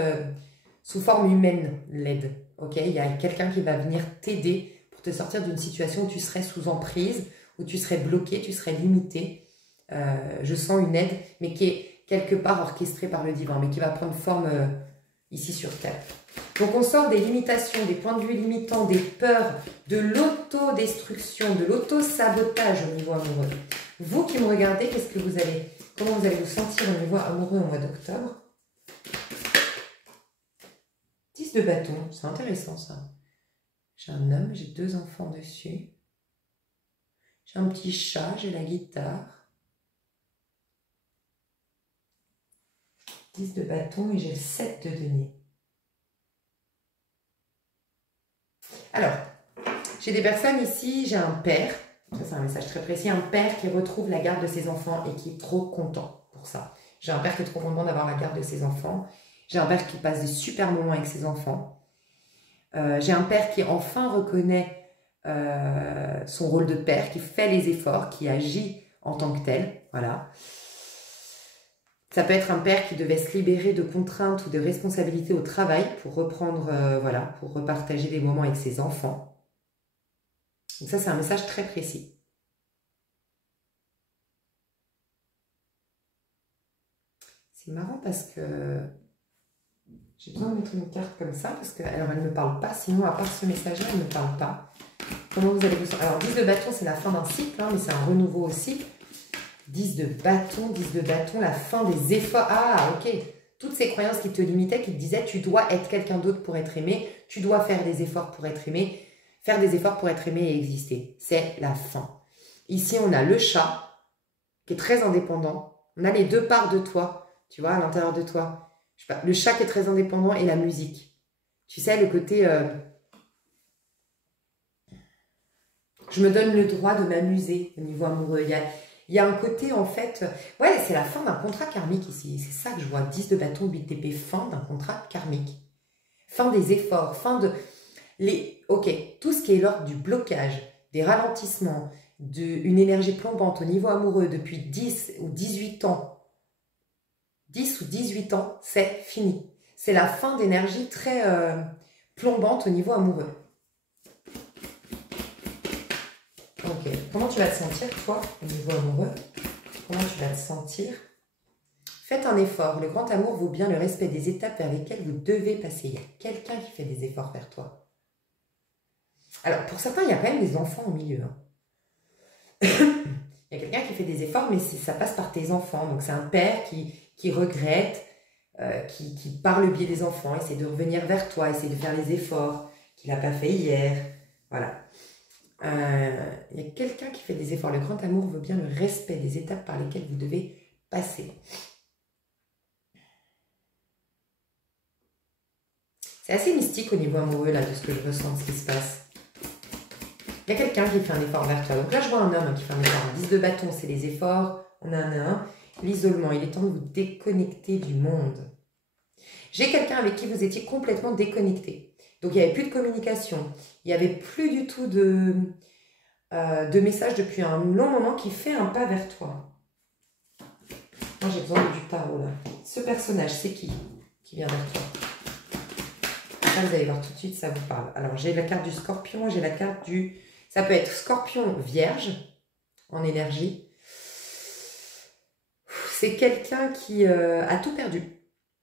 sous forme humaine, l'aide, ok? Il y a quelqu'un qui va venir t'aider pour te sortir d'une situation où tu serais sous emprise, où tu serais bloqué, tu serais limité. Je sens une aide, mais qui est quelque part orchestrée par le divin, mais qui va prendre forme ici sur Terre. Donc on sort des limitations, des points de vue limitants, des peurs, de l'autodestruction, de l'auto-sabotage au niveau amoureux. Vous qui me regardez, comment vous allez vous sentir au niveau amoureux au mois d'octobre? 10 de bâton, c'est intéressant ça. J'ai un homme, j'ai 2 enfants dessus. J'ai un petit chat, j'ai la guitare. 10 de bâton et j'ai le 7 de denier. Alors, j'ai des personnes ici, j'ai un père, ça c'est un message très précis, un père qui retrouve la garde de ses enfants et qui est trop content pour ça. J'ai un père qui est trop content d'avoir la garde de ses enfants. J'ai un père qui passe des super moments avec ses enfants. J'ai un père qui enfin reconnaît son rôle de père, qui fait les efforts, qui agit en tant que tel. Voilà. Ça peut être un père qui devait se libérer de contraintes ou de responsabilités au travail pour reprendre, voilà, pour repartager des moments avec ses enfants. Donc ça, c'est un message très précis. C'est marrant parce que j'ai besoin de mettre une carte comme ça parce que, alors elle ne me parle pas, sinon à part ce message-là, elle ne me parle pas. Comment vous allez vous sentir? Alors 10 de bâton, c'est la fin d'un cycle, hein, mais c'est un renouveau aussi. 10 de bâton, la fin des efforts. Ah, ok. Toutes ces croyances qui te limitaient, qui te disaient tu dois être quelqu'un d'autre pour être aimé, tu dois faire des efforts pour être aimé, faire des efforts pour être aimé et exister. C'est la fin. Ici, on a le chat qui est très indépendant. On a les 2 parts de toi, tu vois, à l'intérieur de toi. Je sais pas, le chat qui est très indépendant et la musique. Tu sais, le côté... je me donne le droit de m'amuser au niveau amoureux. Il y a un côté, en fait... Ouais, c'est la fin d'un contrat karmique ici. C'est ça que je vois. 10 de bâton, 8 d'épée. Fin d'un contrat karmique. Fin des efforts. Fin de... Ok, tout ce qui est l'ordre du blocage, des ralentissements, d'une énergie plombante au niveau amoureux depuis 10 ou 18 ans. 10 ou 18 ans, c'est fini. C'est la fin d'énergie très plombante au niveau amoureux. Ok, comment tu vas te sentir, toi, au niveau amoureux? Comment tu vas te sentir? Faites un effort. Le grand amour vaut bien le respect des étapes vers lesquelles vous devez passer. Il y a quelqu'un qui fait des efforts vers toi. Alors, pour certains, il y a quand même des enfants au milieu. Hein. Il y a quelqu'un qui fait des efforts, mais ça passe par tes enfants. Donc, c'est un père qui regrette, qui, par le biais des enfants, essaie de revenir vers toi, essaie de faire les efforts qu'il n'a pas fait hier. Voilà. Il y a quelqu'un qui fait des efforts. Le grand amour veut bien le respect des étapes par lesquelles vous devez passer. C'est assez mystique au niveau amoureux, là, de ce que je ressens, ce qui se passe. Il y a quelqu'un qui fait un effort vers toi. Donc là, je vois un homme qui fait un effort. 10 de bâton, c'est les efforts. On a un. L'isolement, il est temps de vous déconnecter du monde. J'ai quelqu'un avec qui vous étiez complètement déconnecté. Donc, il n'y avait plus de communication. Il n'y avait plus du tout de messages depuis un long moment qui fait un pas vers toi. Moi, j'ai besoin du tarot, là. Ce personnage, c'est qui vient vers toi? Là, vous allez voir tout de suite, ça vous parle. Alors, j'ai la carte du scorpion, j'ai la carte du... Ça peut être scorpion vierge, en énergie. C'est quelqu'un qui a tout perdu.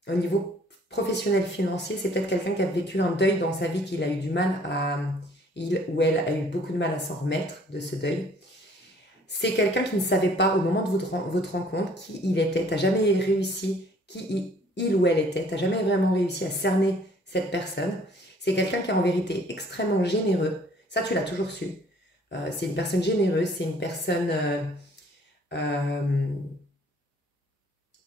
Au niveau professionnel, financier, c'est peut-être quelqu'un qui a vécu un deuil dans sa vie, qu'il a eu du mal à... Il ou elle a eu beaucoup de mal à s'en remettre de ce deuil. C'est quelqu'un qui ne savait pas, au moment de votre rencontre, qui il était. Tu n'as jamais réussi, qui il ou elle était. Tu n'as jamais vraiment réussi à cerner cette personne. C'est quelqu'un qui est en vérité extrêmement généreux. Ça, tu l'as toujours su. C'est une personne généreuse, c'est une personne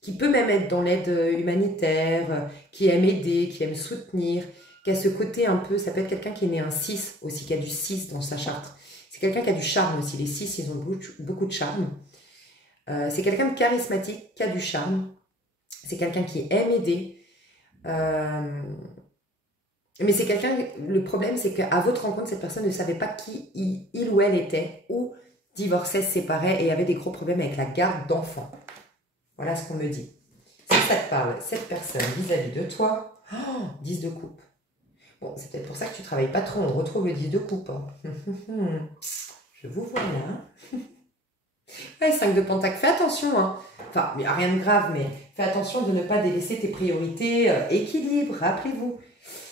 qui peut même être dans l'aide humanitaire, qui aime aider, qui aime soutenir, qui a ce côté un peu, ça peut être quelqu'un qui est né un 6 aussi, qui a du 6 dans sa charte. C'est quelqu'un qui a du charme aussi. Les 6, ils ont beaucoup de charme. C'est quelqu'un de charismatique, qui a du charme. C'est quelqu'un qui aime aider. Mais c'est quelqu'un, le problème, c'est qu'à votre rencontre, cette personne ne savait pas qui il ou elle était, ou divorçait, se séparait et avait des gros problèmes avec la garde d'enfants. Voilà ce qu'on me dit. Si ça te parle, cette personne vis-à-vis de toi, 10 de coupe. Bon, c'est peut-être pour ça que tu ne travailles pas trop. On retrouve le 10 de coupe. Hein. Je vous vois là. Ouais, 5 de pentacle. Fais attention. Hein. Enfin, il n'y a rien de grave, mais fais attention de ne pas délaisser tes priorités. Équilibre, rappelez-vous.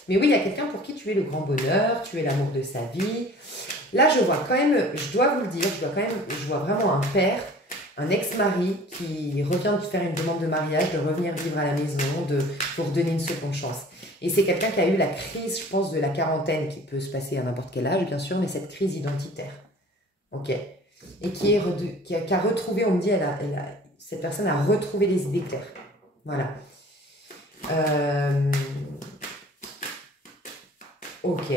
Mais oui, il y a quelqu'un pour qui tu es le grand bonheur, tu es l'amour de sa vie. Là, je vois quand même, je dois vous le dire, je vois vraiment un père, un ex-mari qui revient de faire une demande de mariage, de revenir vivre à la maison, de vous redonner une seconde chance. Et c'est quelqu'un qui a eu la crise, je pense, de la quarantaine, qui peut se passer à n'importe quel âge, bien sûr, mais cette crise identitaire. Ok. Et qui a retrouvé, on me dit, cette personne a retrouvé les idées claires. Voilà. Ok.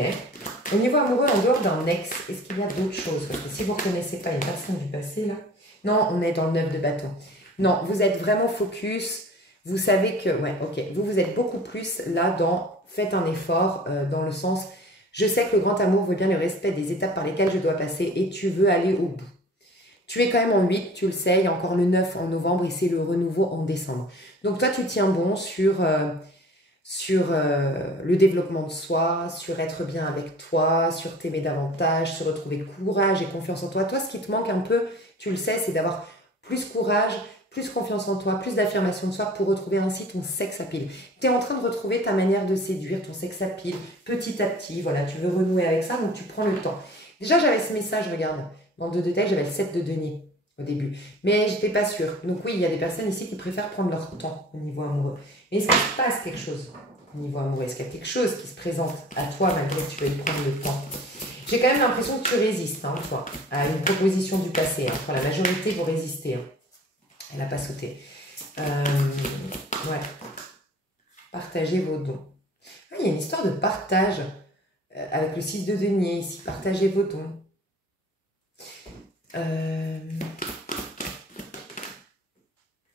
Au niveau amoureux, en dehors d'un ex, est-ce qu'il y a d'autres choses? Parce que si vous ne reconnaissez pas une personne du passé, là... Non, on est dans le 9 de bâton. Non, vous êtes vraiment focus. Vous savez que... Ouais, ok. Vous êtes beaucoup plus là dans... Faites un effort dans le sens... Je sais que le grand amour veut bien le respect des étapes par lesquelles je dois passer et tu veux aller au bout. Tu es quand même en 8, tu le sais. Il y a encore le 9 en novembre et c'est le renouveau en décembre. Donc toi, tu tiens bon sur le développement de soi, sur être bien avec toi, sur t'aimer davantage, sur retrouver courage et confiance en toi. Toi, ce qui te manque un peu, tu le sais, c'est d'avoir plus courage, plus confiance en toi, plus d'affirmation de soi pour retrouver ainsi ton sex appeal. Tu es en train de retrouver ta manière de séduire, ton sex appeal, petit à petit. Voilà, tu veux renouer avec ça, donc tu prends le temps. Déjà, j'avais ce message, regarde, dans le 2 de tête, j'avais le 7 de denier au début. Mais j'étais pas sûre. Donc oui, il y a des personnes ici qui préfèrent prendre leur temps au niveau amoureux. Mais est-ce qu'il se passe quelque chose au niveau amoureux? Est-ce qu'il y a quelque chose qui se présente à toi malgré que tu veuilles prendre le temps? J'ai quand même l'impression que tu résistes, hein, toi, à une proposition du passé. Hein. Pour la majorité, vous résistez. Hein. Elle n'a pas sauté. Ouais. Partagez vos dons. Ah, il y a une histoire de partage avec le 6 de denier ici. Partagez vos dons.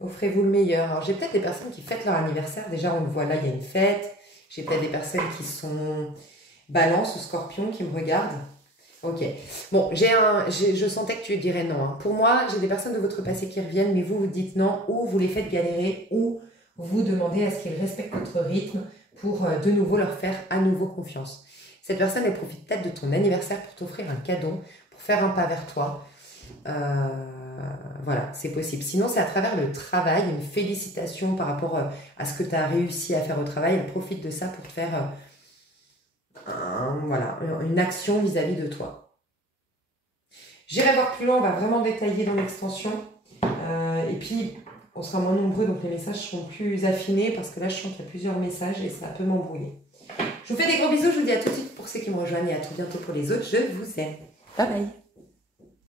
Offrez-vous le meilleur. Alors, j'ai peut-être des personnes qui fêtent leur anniversaire. Déjà, on le voit là, il y a une fête. J'ai peut-être des personnes qui sont balance ou scorpion qui me regardent. Ok. Bon, je sentais que tu dirais non. Hein. Pour moi, j'ai des personnes de votre passé qui reviennent, mais vous dites non, ou vous les faites galérer, ou vous demandez à ce qu'ils respectent votre rythme pour de nouveau leur faire à nouveau confiance. Cette personne, elle profite peut-être de ton anniversaire pour t'offrir un cadeau, pour faire un pas vers toi. Voilà, c'est possible. Sinon, c'est à travers le travail, une félicitation par rapport à ce que tu as réussi à faire au travail. Elle profite de ça pour te faire voilà, une action vis-à-vis de toi. J'irai voir plus loin, on va vraiment détailler dans l'extension. Et puis, on sera moins nombreux, donc les messages seront plus affinés parce que là, je sens qu'il y a plusieurs messages et ça peut m'embrouiller. Je vous fais des gros bisous, je vous dis à tout de suite pour ceux qui me rejoignent et à tout bientôt pour les autres. Je vous aime. Bye bye.